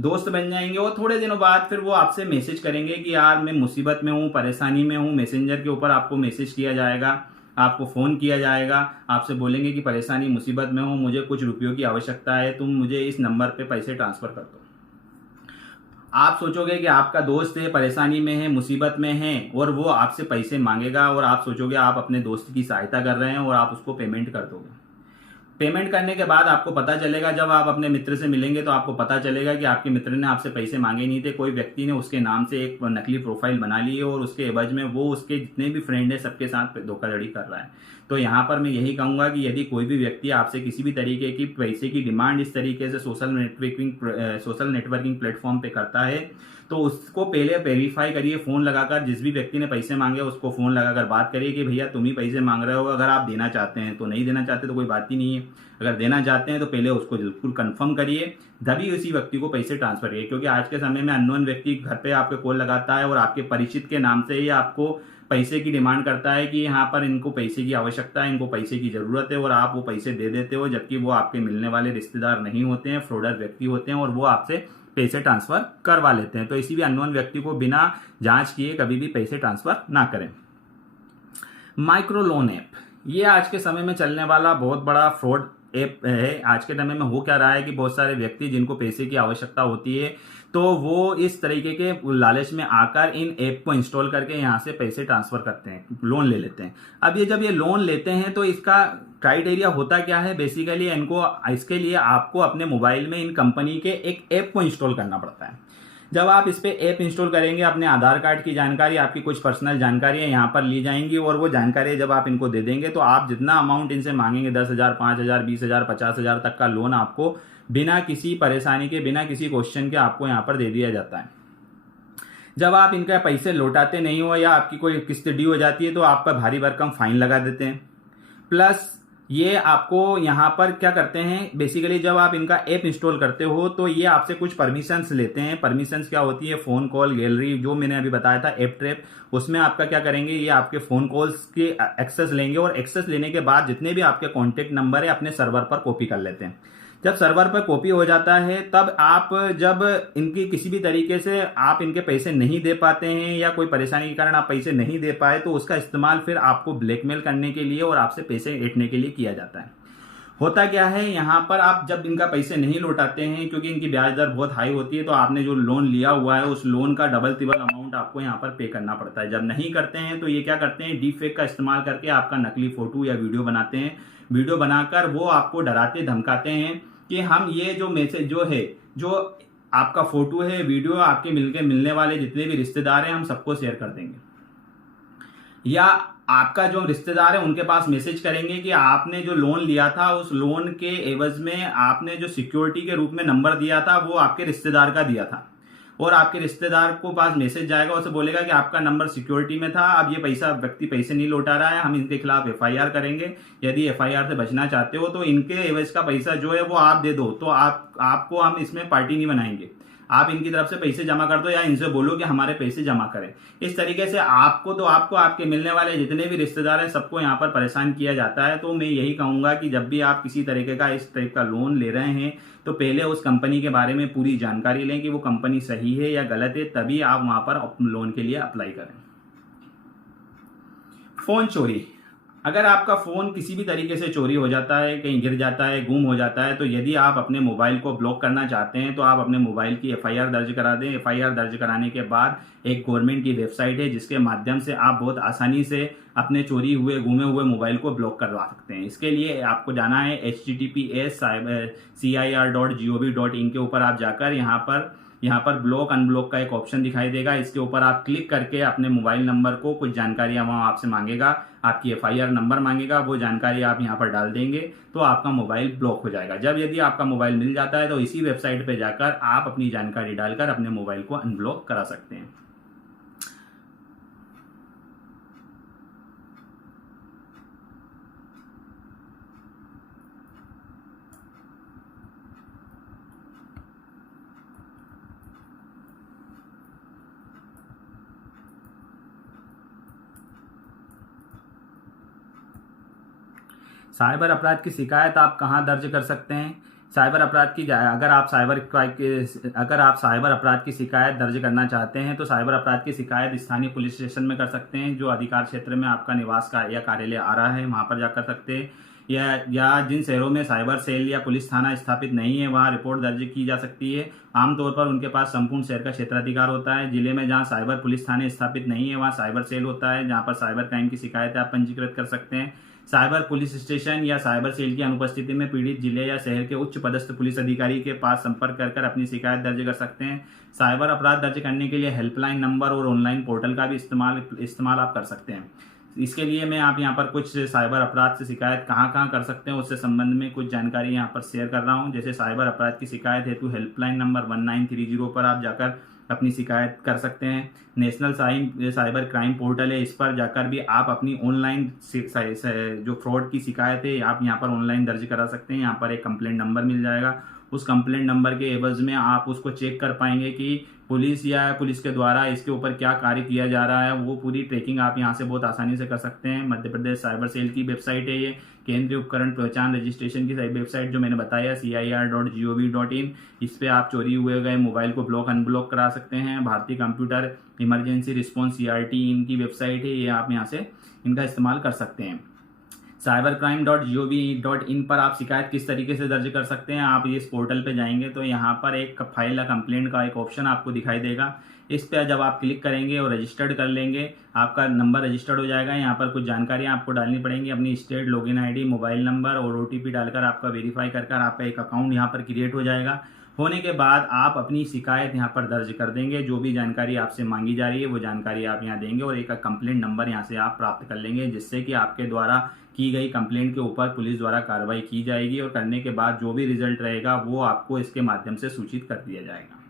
दोस्त बन जाएंगे और थोड़े दिनों बाद फिर वो आपसे मैसेज करेंगे कि यार मैं मुसीबत में हूँ, परेशानी में हूँ। मैसेंजर के ऊपर आपको मैसेज किया जाएगा, आपको फोन किया जाएगा, आपसे बोलेंगे कि परेशानी मुसीबत में हूँ, मुझे कुछ रुपयों की आवश्यकता है, तुम मुझे इस नंबर पे पैसे ट्रांसफर कर दो। आप सोचोगे कि आपका दोस्त है, परेशानी में है, मुसीबत में है और वो आपसे पैसे मांगेगा और आप सोचोगे आप अपने दोस्त की सहायता कर रहे हैं और आप उसको पेमेंट कर दोगे। पेमेंट करने के बाद आपको पता चलेगा, जब आप अपने मित्र से मिलेंगे तो आपको पता चलेगा कि आपके मित्र ने आपसे पैसे मांगे नहीं थे। कोई व्यक्ति ने उसके नाम से एक नकली प्रोफाइल बना ली है और उसके एवज में वो उसके जितने भी फ्रेंड है सबके साथ धोखाधड़ी कर रहा है। तो यहाँ पर मैं यही कहूंगा कि यदि कोई भी व्यक्ति आपसे किसी भी तरीके की पैसे की डिमांड इस तरीके से सोशल नेटवर्किंग प्लेटफॉर्म पे करता है तो उसको पहले वेरीफाई करिए। फोन लगाकर जिस भी व्यक्ति ने पैसे मांगे उसको फोन लगाकर बात करिए कि भैया तुम ही पैसे मांग रहे हो, अगर आप देना चाहते हैं तो, नहीं देना चाहते तो कोई बात ही नहीं है। अगर देना चाहते हैं तो पहले उसको बिल्कुल कंफर्म करिए, तभी उसी व्यक्ति को पैसे ट्रांसफर करिए। क्योंकि आज के समय में अननोन व्यक्ति घर पे आपके कॉल लगाता है और आपके परिचित के नाम से ही आपको पैसे की डिमांड करता है कि यहाँ पर इनको पैसे की आवश्यकता है, इनको पैसे की जरूरत है और आप वो पैसे दे देते हो, जबकि वो आपके मिलने वाले रिश्तेदार नहीं होते हैं, फ्रॉडर व्यक्ति होते हैं और वो आपसे पैसे ट्रांसफर करवा लेते हैं। तो इसी भी अननोन व्यक्ति को बिना जांच किए कभी भी पैसे ट्रांसफर ना करें। माइक्रो लोन ऐप, ये आज के समय में चलने वाला बहुत बड़ा फ्रॉड ऐप है। आज के समय में हो क्या रहा है कि बहुत सारे व्यक्ति जिनको पैसे की आवश्यकता होती है तो वो इस तरीके के लालच में आकर इन ऐप को इंस्टॉल करके यहाँ से पैसे ट्रांसफर करते हैं, लोन ले लेते हैं। अब ये जब ये लोन लेते हैं तो इसका क्राइटेरिया होता क्या है, बेसिकली इनको इसके लिए आपको अपने मोबाइल में इन कंपनी के एक ऐप को इंस्टॉल करना पड़ता है। जब आप इस पे ऐप इंस्टॉल करेंगे, अपने आधार कार्ड की जानकारी, आपकी कुछ पर्सनल जानकारियां यहाँ पर ली जाएंगी और वो जानकारी जब आप इनको दे देंगे तो आप जितना अमाउंट इनसे मांगेंगे 10,000, 5,000, 20,000, 50,000 तक का लोन आपको बिना किसी परेशानी के, बिना किसी क्वेश्चन के आपको यहाँ पर दे दिया जाता है। जब आप इनका पैसे लौटाते नहीं हो या आपकी कोई किस्त ड्यू हो जाती है तो आप पर भारी भरकम फाइन लगा देते हैं। प्लस ये आपको यहाँ पर क्या करते हैं, बेसिकली जब आप इनका ऐप इंस्टॉल करते हो तो ये आपसे कुछ परमिशंस लेते हैं। परमिशंस क्या होती है, फोन कॉल गैलरी, जो मैंने अभी बताया था ऐप ट्रैप, उसमें आपका क्या करेंगे, ये आपके फोन कॉल्स के एक्सेस लेंगे और एक्सेस लेने के बाद जितने भी आपके कॉन्टेक्ट नंबर है अपने सर्वर पर कॉपी कर लेते हैं। जब सर्वर पर कॉपी हो जाता है तब आप जब इनकी किसी भी तरीके से आप इनके पैसे नहीं दे पाते हैं या कोई परेशानी के कारण आप पैसे नहीं दे पाए तो उसका इस्तेमाल फिर आपको ब्लैकमेल करने के लिए और आपसे पैसे ऐंठने के लिए किया जाता है। होता क्या है, यहाँ पर आप जब इनका पैसे नहीं लौटाते हैं क्योंकि इनकी ब्याज दर बहुत हाई होती है तो आपने जो लोन लिया हुआ है उस लोन का डबल तिबल अमाउंट आपको यहाँ पर पे करना पड़ता है। जब नहीं करते हैं तो ये क्या करते हैं, डीप फेक का इस्तेमाल करके आपका नकली फोटो या वीडियो बनाते हैं। वीडियो बनाकर वो आपको डराते धमकाते हैं कि हम ये जो मैसेज जो है, जो आपका फोटो है, वीडियो, आपके मिलने वाले जितने भी रिश्तेदार हैं हम सबको शेयर कर देंगे। या आपका जो रिश्तेदार है उनके पास मैसेज करेंगे कि आपने जो लोन लिया था उस लोन के एवज में आपने जो सिक्योरिटी के रूप में नंबर दिया था वो आपके रिश्तेदार का दिया था और आपके रिश्तेदार को पास मैसेज जाएगा, उसे बोलेगा कि आपका नंबर सिक्योरिटी में था, अब ये व्यक्ति पैसे नहीं लौटा रहा है, हम इनके खिलाफ एफआईआर करेंगे। यदि एफआईआर से बचना चाहते हो तो इनके एवज का पैसा जो है वो आप दे दो, तो आपको हम इसमें पार्टी नहीं बनाएंगे, आप इनकी तरफ से पैसे जमा कर दो या इनसे बोलो कि हमारे पैसे जमा करें। इस तरीके से आपको आपके मिलने वाले जितने भी रिश्तेदार हैं सबको यहाँ पर परेशान किया जाता है। तो मैं यही कहूंगा कि जब भी आप किसी तरीके का इस टाइप का लोन ले रहे हैं तो पहले उस कंपनी के बारे में पूरी जानकारी लें कि वो कंपनी सही है या गलत है, तभी आप वहां पर लोन के लिए अप्लाई करें। फोन चोरी, अगर आपका फोन किसी भी तरीके से चोरी हो जाता है, कहीं गिर जाता है, गुम हो जाता है, तो यदि आप अपने मोबाइल को ब्लॉक करना चाहते हैं तो आप अपने मोबाइल की एफआईआर दर्ज करा दें। एफआईआर दर्ज कराने के बाद एक गवर्नमेंट की वेबसाइट है जिसके माध्यम से आप बहुत आसानी से अपने चोरी हुए, गुमे हुए मोबाइल को ब्लॉक करवा सकते हैं। इसके लिए आपको जाना है https://cir.gov.in के ऊपर आप जाकर यहाँ पर ब्लॉक अनब्लॉक का एक ऑप्शन दिखाई देगा, इसके ऊपर आप क्लिक करके अपने मोबाइल नंबर को, कुछ जानकारियां वहां आपसे मांगेगा, आपकी एफआईआर नंबर मांगेगा, वो जानकारी आप यहाँ पर डाल देंगे तो आपका मोबाइल ब्लॉक हो जाएगा। जब यदि आपका मोबाइल मिल जाता है तो इसी वेबसाइट पे जाकर आप अपनी जानकारी डालकर अपने मोबाइल को अनब्लॉक करा सकते हैं। साइबर अपराध की शिकायत आप कहाँ दर्ज कर सकते हैं? साइबर अपराध की अगर आप साइबर अपराध की शिकायत दर्ज करना चाहते हैं तो साइबर अपराध की शिकायत स्थानीय पुलिस स्टेशन में कर सकते हैं। जो अधिकार क्षेत्र में आपका निवास का या कार्यालय आ रहा है वहां पर जा कर सकते हैं, या जिन शहरों में साइबर सेल या पुलिस थाना स्थापित नहीं है वहां रिपोर्ट दर्ज की जा सकती है। आमतौर पर उनके पास संपूर्ण शहर का क्षेत्राधिकार होता है। जिले में जहां साइबर पुलिस थाने स्थापित नहीं है वहां साइबर सेल होता है, जहां पर साइबर क्राइम की शिकायत आप पंजीकृत कर सकते हैं। साइबर पुलिस स्टेशन या साइबर सेल की अनुपस्थिति में पीड़ित जिले या शहर के उच्च पदस्थ पुलिस अधिकारी के पास संपर्क कर अपनी शिकायत दर्ज कर सकते हैं। साइबर अपराध दर्ज करने के लिए हेल्पलाइन नंबर और ऑनलाइन पोर्टल का भी इस्तेमाल आप कर सकते हैं। इसके लिए मैं आप यहाँ पर कुछ साइबर अपराध से शिकायत कहाँ कर सकते हैं उससे संबंध में कुछ जानकारी यहाँ पर शेयर कर रहा हूँ। जैसे साइबर अपराध की शिकायत हेतु हेल्पलाइन नंबर 1930 पर आप जाकर अपनी शिकायत कर सकते हैं। नेशनल साइबर क्राइम पोर्टल है, इस पर जाकर भी आप अपनी ऑनलाइन जो फ्रॉड की शिकायत है आप यहाँ पर ऑनलाइन दर्ज करा सकते हैं। यहाँ पर एक कंप्लेंट नंबर मिल जाएगा, उस कंप्लेंट नंबर के एवज में आप उसको चेक कर पाएंगे कि पुलिस या पुलिस के द्वारा इसके ऊपर क्या कार्य किया जा रहा है। वो पूरी ट्रैकिंग आप यहाँ से बहुत आसानी से कर सकते हैं। मध्य प्रदेश साइबर सेल की वेबसाइट है ये, केंद्रीय उपकरण पहचान रजिस्ट्रेशन की वेबसाइट जो मैंने बताया CIR.gov.in, इस पे आप चोरी हुए गए मोबाइल को ब्लॉक अनब्लॉक करा सकते हैं। भारतीय कंप्यूटर इमरजेंसी रिस्पॉन्स CRT इनकी वेबसाइट है, ये आप यहाँ से इनका इस्तेमाल कर सकते हैं। cybercrime.gov.in पर आप शिकायत किस तरीके से दर्ज कर सकते हैं। आप इस पोर्टल पे जाएंगे तो यहाँ पर एक फाइल या कंप्लेंट का एक ऑप्शन आपको दिखाई देगा। इस पर जब आप क्लिक करेंगे और रजिस्टर्ड कर लेंगे, आपका नंबर रजिस्टर्ड हो जाएगा। यहाँ पर कुछ जानकारियाँ आपको डालनी पड़ेंगी, अपनी state, login ID, mobile number और ओटीपी डालकर आपका वेरीफाई कर आपका एक अकाउंट यहाँ पर क्रिएट हो जाएगा। होने के बाद आप अपनी शिकायत यहाँ पर दर्ज कर देंगे। जो भी जानकारी आपसे मांगी जा रही है वो जानकारी आप यहाँ देंगे और एक कंप्लेंट नंबर यहाँ से आप प्राप्त कर लेंगे, जिससे कि आपके द्वारा की गई कंप्लेंट के ऊपर पुलिस द्वारा कार्रवाई की जाएगी और करने के बाद जो भी रिजल्ट रहेगा वो आपको इसके माध्यम से सूचित कर दिया जाएगा।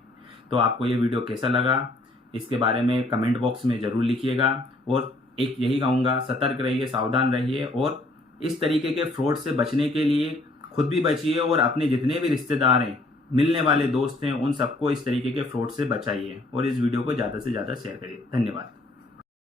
तो आपको ये वीडियो कैसा लगा इसके बारे में कमेंट बॉक्स में ज़रूर लिखिएगा। और एक यही कहूँगा, सतर्क रहिए, सावधान रहिए और इस तरीके के फ्रॉड से बचने के लिए खुद भी बचिए और अपने जितने भी रिश्तेदार हैं, मिलने वाले दोस्त हैं, उन सबको इस तरीके के फ्रॉड से बचाइए और इस वीडियो को ज़्यादा से ज़्यादा शेयर करिए। धन्यवाद।